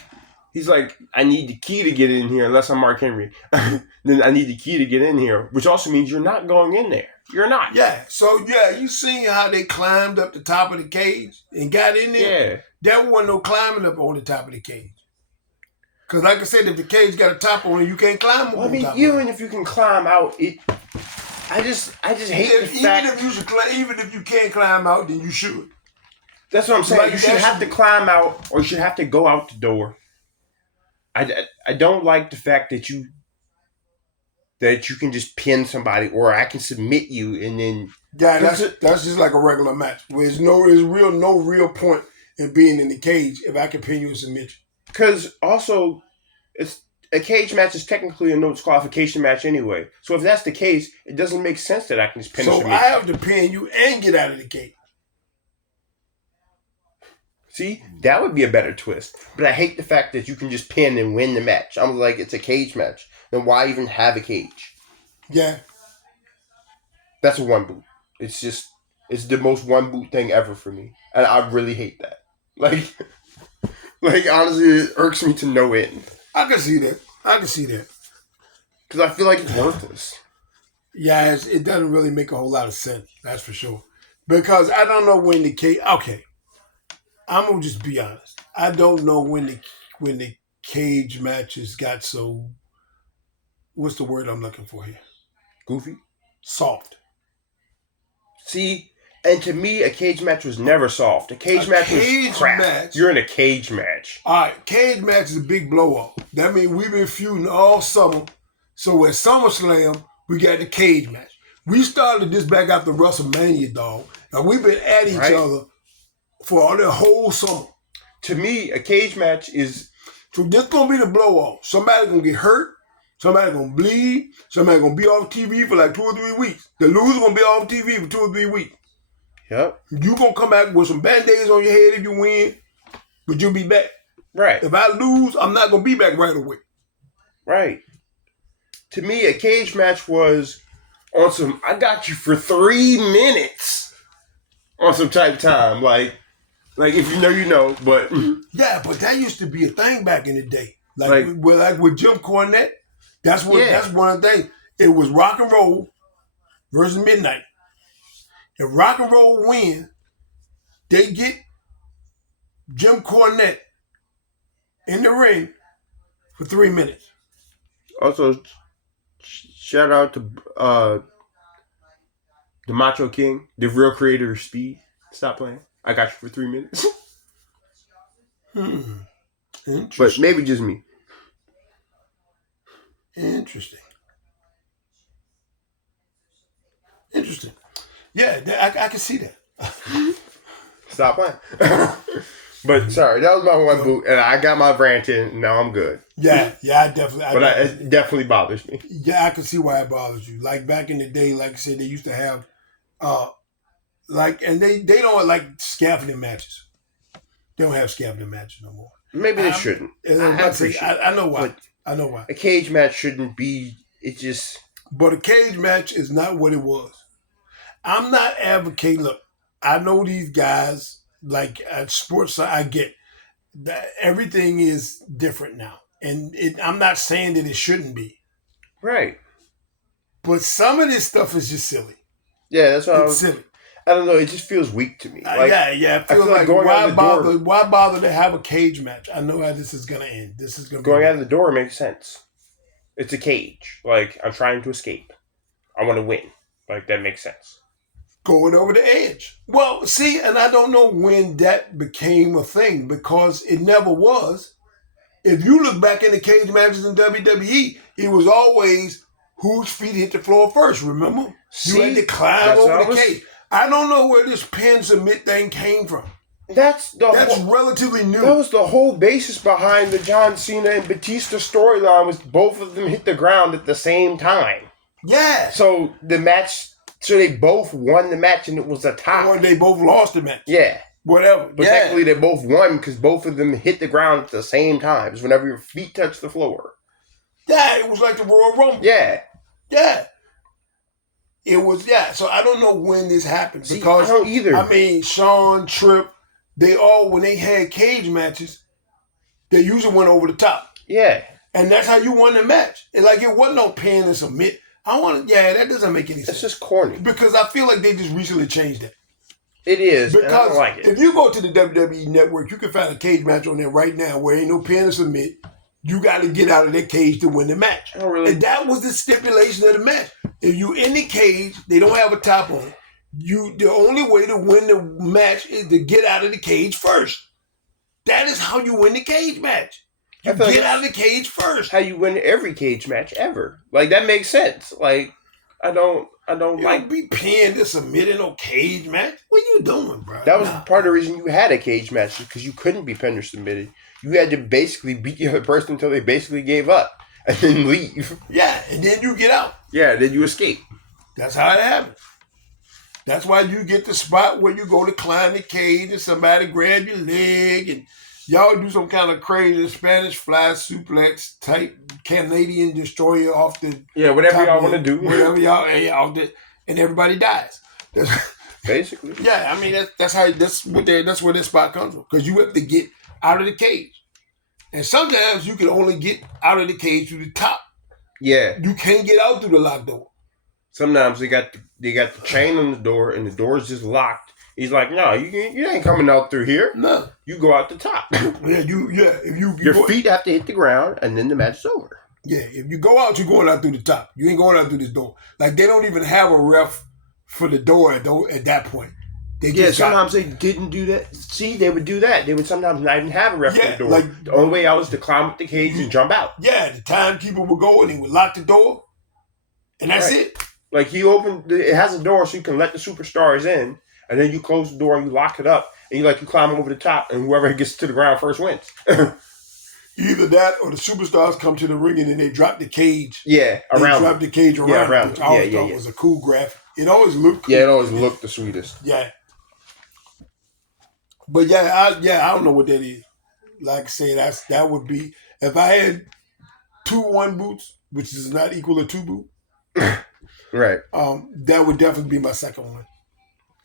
he's like, I need the key to get in here unless I'm Mark Henry. Then I need the key to get in here, which also means you're not going in there. You're not. Yeah. So, you seen how they climbed up the top of the cage and got in there? Yeah. There wasn't no climbing up on the top of the cage. Because like I said, if the cage got a top on it, you can't climb up on the top. Even if you can climb out, I just hate the fact. Even if you can't climb out, then you should. That's what I'm saying. Like, you should have to climb out, or you should have to go out the door. I don't like the fact that you can just pin somebody, or I can submit you, and then that's just like a regular match. There's no real point in being in the cage if I can pin you and submit you. Because also, a cage match is technically a no disqualification match anyway. So if that's the case, it doesn't make sense that I can just pin you. So I have to pin you and get out of the cage. See, that would be a better twist. But I hate the fact that you can just pin and win the match. I'm like, it's a cage match. Then why even have a cage? Yeah. That's a one boot. It's the most one boot thing ever for me. And I really hate that. Like honestly, it irks me to no end. I can see that. Because I feel like it's worthless. Yeah, it doesn't really make a whole lot of sense. That's for sure. Because I don't know when the cage... Okay. I'm going to just be honest. I don't know when the cage matches got so... What's the word I'm looking for here? Goofy? Soft. See... And to me, a cage match was never soft. A cage match was crap. You're in a cage match. All right, cage match is a big blow-off. That means we've been feuding all summer. So at SummerSlam, we got the cage match. We started this back after WrestleMania, dog. And we've been at each other for all the whole summer. To me, a cage match is... So this going to be the blow-off. Somebody's going to get hurt. Somebody's going to bleed. Somebody's going to be off TV for like 2 or 3 weeks. The loser going to be off TV for 2 or 3 weeks. Yep. You gonna come back with some band-aids on your head if you win, but you'll be back. Right. If I lose, I'm not gonna be back right away. Right. To me, a cage match was on some, I got you for 3 minutes on some type time. Like if you know, you know, but... Yeah, but that used to be a thing back in the day. Like with Jim Cornette, that's one of the things. It was rock and roll versus midnight. If rock and roll win, they get Jim Cornette in the ring for 3 minutes. Also, shout out to the Macho King, the real creator of Speed. Stop playing. I got you for 3 minutes. Interesting. But maybe just me. Interesting. Yeah, I can see that. Stop playing. But sorry, that was my one boot, and I got my rant in, and now I'm good. Yeah, I definitely. It definitely bothers me. Yeah, I can see why it bothers you. Like back in the day, like I said, they used to have, and they don't like scaffolding matches. They don't have scaffolding matches no more. Maybe they shouldn't. I know why. I know why. A cage match shouldn't be. It just. But a cage match is not what it was. I'm not advocating. Look, I know these guys. Like at sports, I get that everything is different now, and I'm not saying that it shouldn't be. Right. But some of this stuff is just silly. Yeah, that's what it's silly. I don't know. It just feels weak to me. Like, it feels like why bother to have a cage match? I know how this is going to end. This is going to going out of the door makes sense. It's a cage. Like, I'm trying to escape. I want to win. Like, that makes sense. Going over the edge. Well, see, and I don't know when that became a thing because it never was. If you look back in the cage matches in WWE, it was always whose feet hit the floor first, remember? You had to climb over the cage. I don't know where this pin submit thing came from. That's relatively new. That was the whole basis behind the John Cena and Batista storyline was both of them hit the ground at the same time. Yeah. So the match, they both won the match and it was a tie. Or they both lost the match. Yeah. Whatever. But technically they both won because both of them hit the ground at the same time. It's whenever your feet touch the floor. Yeah, it was like the Royal Rumble. Yeah. Yeah. It was, so I don't know when this happened. Because, I don't either. I mean, Shawn, Tripp, when they had cage matches, they usually went over the top. Yeah. And that's how you won the match. It wasn't no pin and submit. That doesn't make any sense. It's just corny. Because I feel like they just recently changed that. It is, because and I don't like it. If you go to the WWE Network, you can find a cage match on there right now where ain't no pin and submit. You got to get out of that cage to win the match. Oh, really? And that was the stipulation of the match. If you in the cage, they don't have a top on. The only way to win the match is to get out of the cage first. That is how you win the cage match. You get out of the cage first. How you win every cage match ever. Like, that makes sense. Like, I don't like be pinned to submit in no cage match. What are you doing, bro? That was part of the reason you had a cage match because you couldn't be pinned or submitted. You had to basically beat the other person until they basically gave up and then leave. Yeah, and then you get out. Yeah, then you escape. That's how it happens. That's why you get the spot where you go to climb the cage and somebody grab your leg and y'all do some kind of crazy Spanish fly suplex type Canadian destroyer off the whatever y'all want to do. Whatever y'all did, and everybody dies. Basically. Yeah, I mean that's where this spot comes from. Because you have to get out of the cage. And sometimes you can only get out of the cage through the top. Yeah. You can't get out through the locked door. Sometimes they got the chain on the door and the door is just locked. He's like, no, you ain't coming out through here. No. You go out the top. If your feet have to hit the ground and then the match is over. Yeah, if you go out, you're going out through the top. You ain't going out through this door. Like they don't even have a ref for the door at that point. Sometimes they didn't do that. See, they would do that. They would sometimes not even have a ref for the door. Like, the only way out was to climb up the cage and jump out. Yeah, the timekeeper would go and he would lock the door. And that's it. Like it has a door so you can let the superstars in. And then you close the door and you lock it up. And you climb over the top and whoever gets to the ground first wins. Either that or the superstars come to the ring and then they drop the cage. Yeah, around. They drop the cage around. Yeah, around. Which I always thought was a cool graphic. It always looked cool. Yeah, it always looked the sweetest. Yeah. But I don't know what that is. Like I said, that would be if I had 2-1 boots, which is not equal to 2 boot. Right. That would definitely be my second one.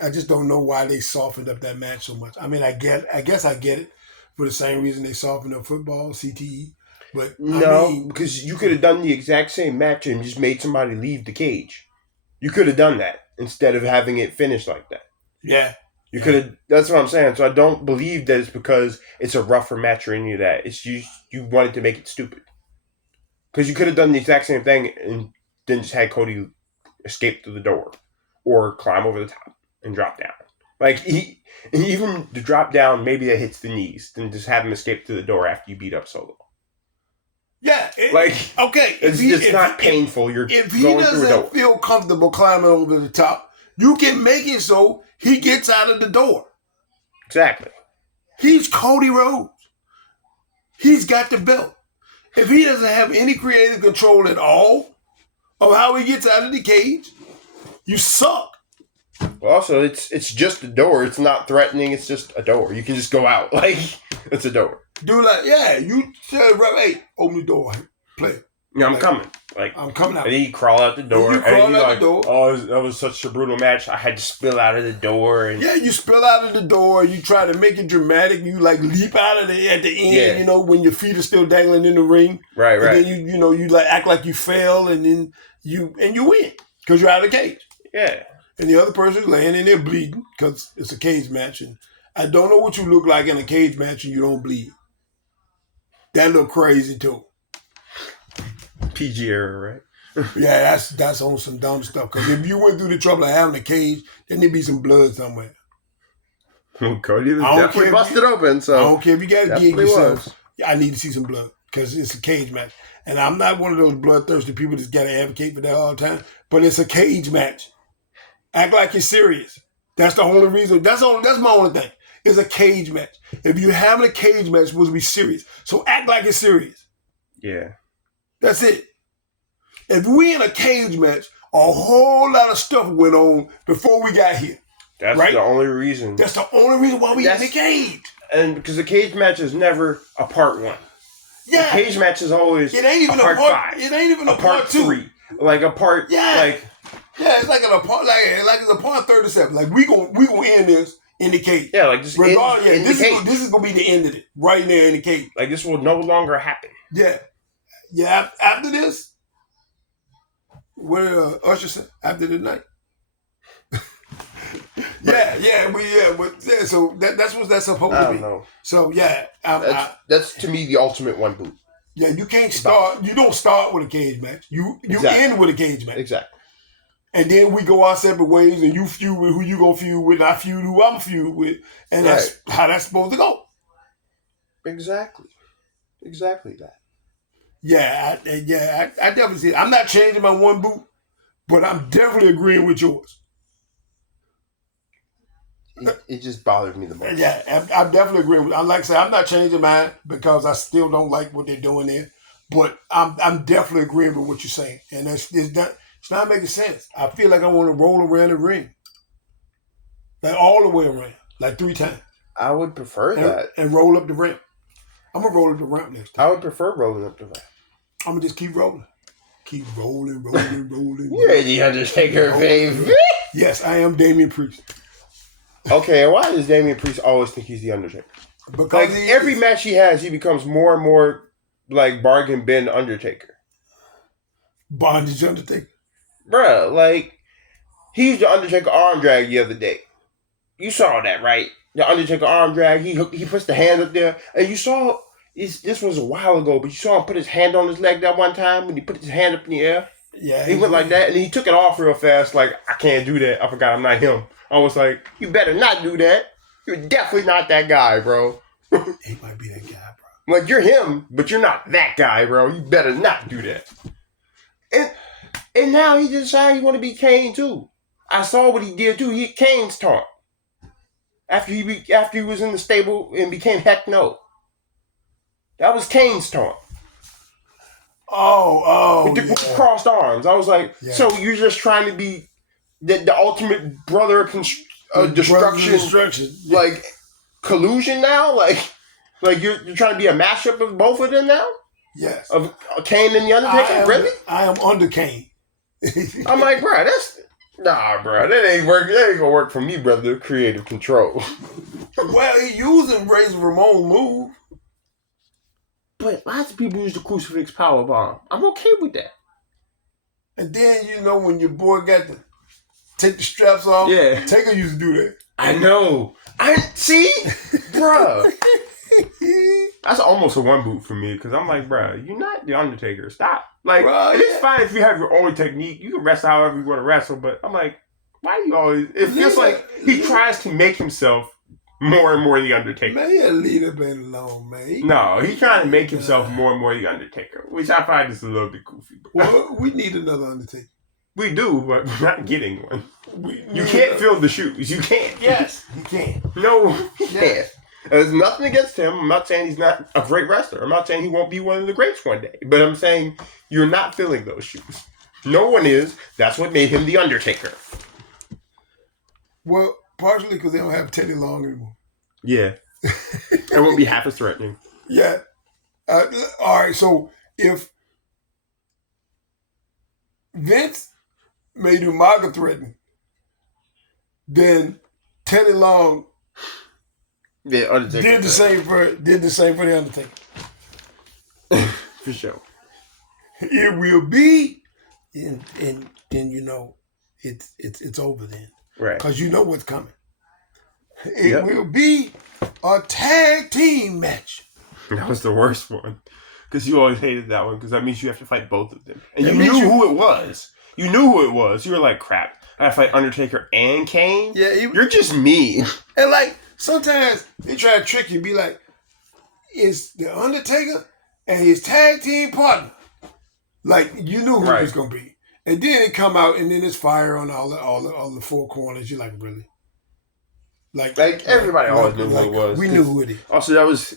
I just don't know why they softened up that match so much. I mean, I guess I get it for the same reason they softened up football, CTE. But because you could have done the exact same match and just made somebody leave the cage. You could have done that instead of having it finished like that. Yeah. You could have. That's what I'm saying. So I don't believe that it's because it's a rougher match or any of that. It's you wanted to make it stupid. Because you could have done the exact same thing and then just had Cody escape through the door or climb over the top and drop down. Like even the drop down, maybe that hits the knees. Then just have him escape through the door after you beat up Solo. Yeah. Okay. It's not painful. If he doesn't feel comfortable climbing over the top, you can make it so he gets out of the door. Exactly. He's Cody Rhodes. He's got the belt. If he doesn't have any creative control at all of how he gets out of the cage, you suck. Well, also, it's just a door. It's not threatening. It's just a door. You can just go out. Like, it's a door. Dude, like, yeah, you tell the ref, hey, open the door, play. Yeah, I'm coming. Like, I'm coming out. And he crawl out the door. You crawl and out like, the door. Oh, that was such a brutal match. I had to spill out of the door. And yeah, you spill out of the door. You try to make it dramatic. You like leap out of it at the end. You know, when your feet are still dangling in the ring. Right. And then you like act like you fell, and then you win because you're out of the cage. Yeah. And the other person's laying in there bleeding because it's a cage match. And I don't know what you look like in a cage match and you don't bleed. That look crazy too. PG era, right? Yeah, that's on some dumb stuff. Because if you went through the trouble of having a cage, then there'd be some blood somewhere. Cody was definitely busted open. So I don't care if you got to gig yourself. Was. I need to see some blood because it's a cage match. And I'm not one of those bloodthirsty people that's got to advocate for that all the time. But it's a cage match. Act like you're serious. That's the only reason. That's my only thing. It's a cage match. If you're having a cage match, it's supposed to be serious. So act like it's serious. Yeah. That's it. If we in a cage match, a whole lot of stuff went on before we got here. That's right? the only reason. That's the only reason why we in the cage. And because the cage match is never a part one. Yeah. The cage match is always it ain't even a part 5. It ain't even a part 2. 3. Like a part. Yeah. Like. Yeah, it's like a part. Like it's a part 37. Like we gonna end this in the cage. Yeah, like just this is gonna be the end of it right there in the cage. Like this will no longer happen. Yeah. Yeah. After this, what Usher said after the night. So that's what that's supposed to be. I don't know. So yeah, that's to me the ultimate one boot. Yeah, you can't start. You don't start with a cage match. You end with a cage match. Exactly. And then we go our separate ways, and you feud with who you gonna feud with, and I feud who I'm feud with, and that's how that's supposed to go. Exactly that. Yeah, I definitely see it. I'm not changing my one boot, but I'm definitely agreeing with yours. It just bothered me the most. Yeah, I'm definitely agreeing with. Like I said, I'm not changing mine because I still don't like what they're doing there, but I'm definitely agreeing with what you're saying, and it's not making sense. I feel like I want to roll around the ring. Like all the way around. Like 3 times. I would prefer that. And roll up the ramp. I'm going to roll up the ramp next time. I would prefer rolling up the ramp. I'm going to just keep rolling. Keep rolling. You're the Undertaker, baby. Yes, I am Damian Priest. Okay, why does Damian Priest always think he's the Undertaker? Because like every match he has, he becomes more and more like bargain bin Undertaker. Bondage Undertaker. Bruh, like, he used the Undertaker arm drag the other day. You saw that, right? The Undertaker arm drag, he puts the hand up there, and you saw, this was a while ago, but you saw him put his hand on his leg that one time, when he put his hand up in the air. Yeah. He went like that, and he took it off real fast, like, I can't do that, I forgot I'm not him. I was like, you better not do that. You're definitely not that guy, bro. He might be that guy, bro. Like, you're him, but you're not that guy, bro. You better not do that. And now he decided he want to be Kane too. I saw what he did too. He hit Kane's taunt after he was in the stable and became Heck No. That was Kane's taunt. With the crossed arms. I was like, so you're just trying to be the ultimate brother of destruction, like collusion now, like you're trying to be a mashup of both of them now. Yes. Of Kane and the Undertaker. Really? I am under Kane. I'm like, bro, that ain't work. That ain't gonna work for me, brother. Creative control. Well, he using Razor Ramon's move, but lots of people use the crucifix power bomb. I'm okay with that. And then when your boy got to take the straps off, Taker used to do that. I know. See, bro. That's almost a one boot for me because I'm like, bro, you're not the Undertaker. Stop. Like, it's fine if you have your own technique. You can wrestle however you want to wrestle, but I'm like, why do you always... It feels like he tries to make himself more and more the Undertaker. Man, leave that man alone, man. No, he's trying to make himself more and more the Undertaker, which I find is a little bit goofy. Well, we need another Undertaker. We do, but we're not getting one. You can't fill the shoes. You can't. Yes, you can. No, he can't. There's nothing against him. I'm not saying he's not a great wrestler. I'm not saying he won't be one of the greats one day. But I'm saying you're not filling those shoes. No one is. That's what made him the Undertaker. Well, partially because they don't have Teddy Long anymore. Yeah. It won't be half as threatening. Yeah. All right, so if Vince made Umaga threatening, then Teddy Long Undertaker did the same for the Undertaker. For sure. It will be, and then you know it's over then, Right? Because you know what's coming. It will be a tag team match. That was the worst one because you always hated that one because that means you have to fight both of them, and you knew who it was. You knew who it was. You were like, "Crap, I gotta fight Undertaker and Kane." Yeah, you're just mean. And like sometimes they try to trick you, be like, "It's the Undertaker and his tag team partner." Like you knew who it was gonna be, and then it come out, and then it's fire on all the four corners. You're like, really? Like everybody always knew who it was. We knew who it is. Also, that was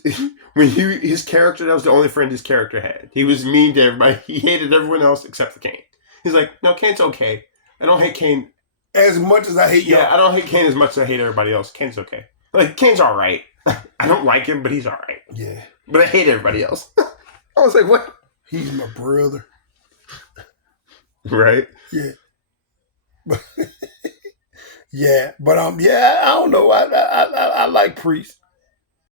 when his character. That was the only friend his character had. He was mean to everybody. He hated everyone else except for Kane. He's like, no, Kane's okay. I don't hate Kane as much as I hate y'all. Yeah, I don't hate Kane as much as I hate everybody else. Kane's okay. Like Kane's all right. I don't like him, but he's all right. Yeah, but I hate everybody else. I was like, what? He's my brother. Right? Yeah. Yeah, but I don't know. I like Priest.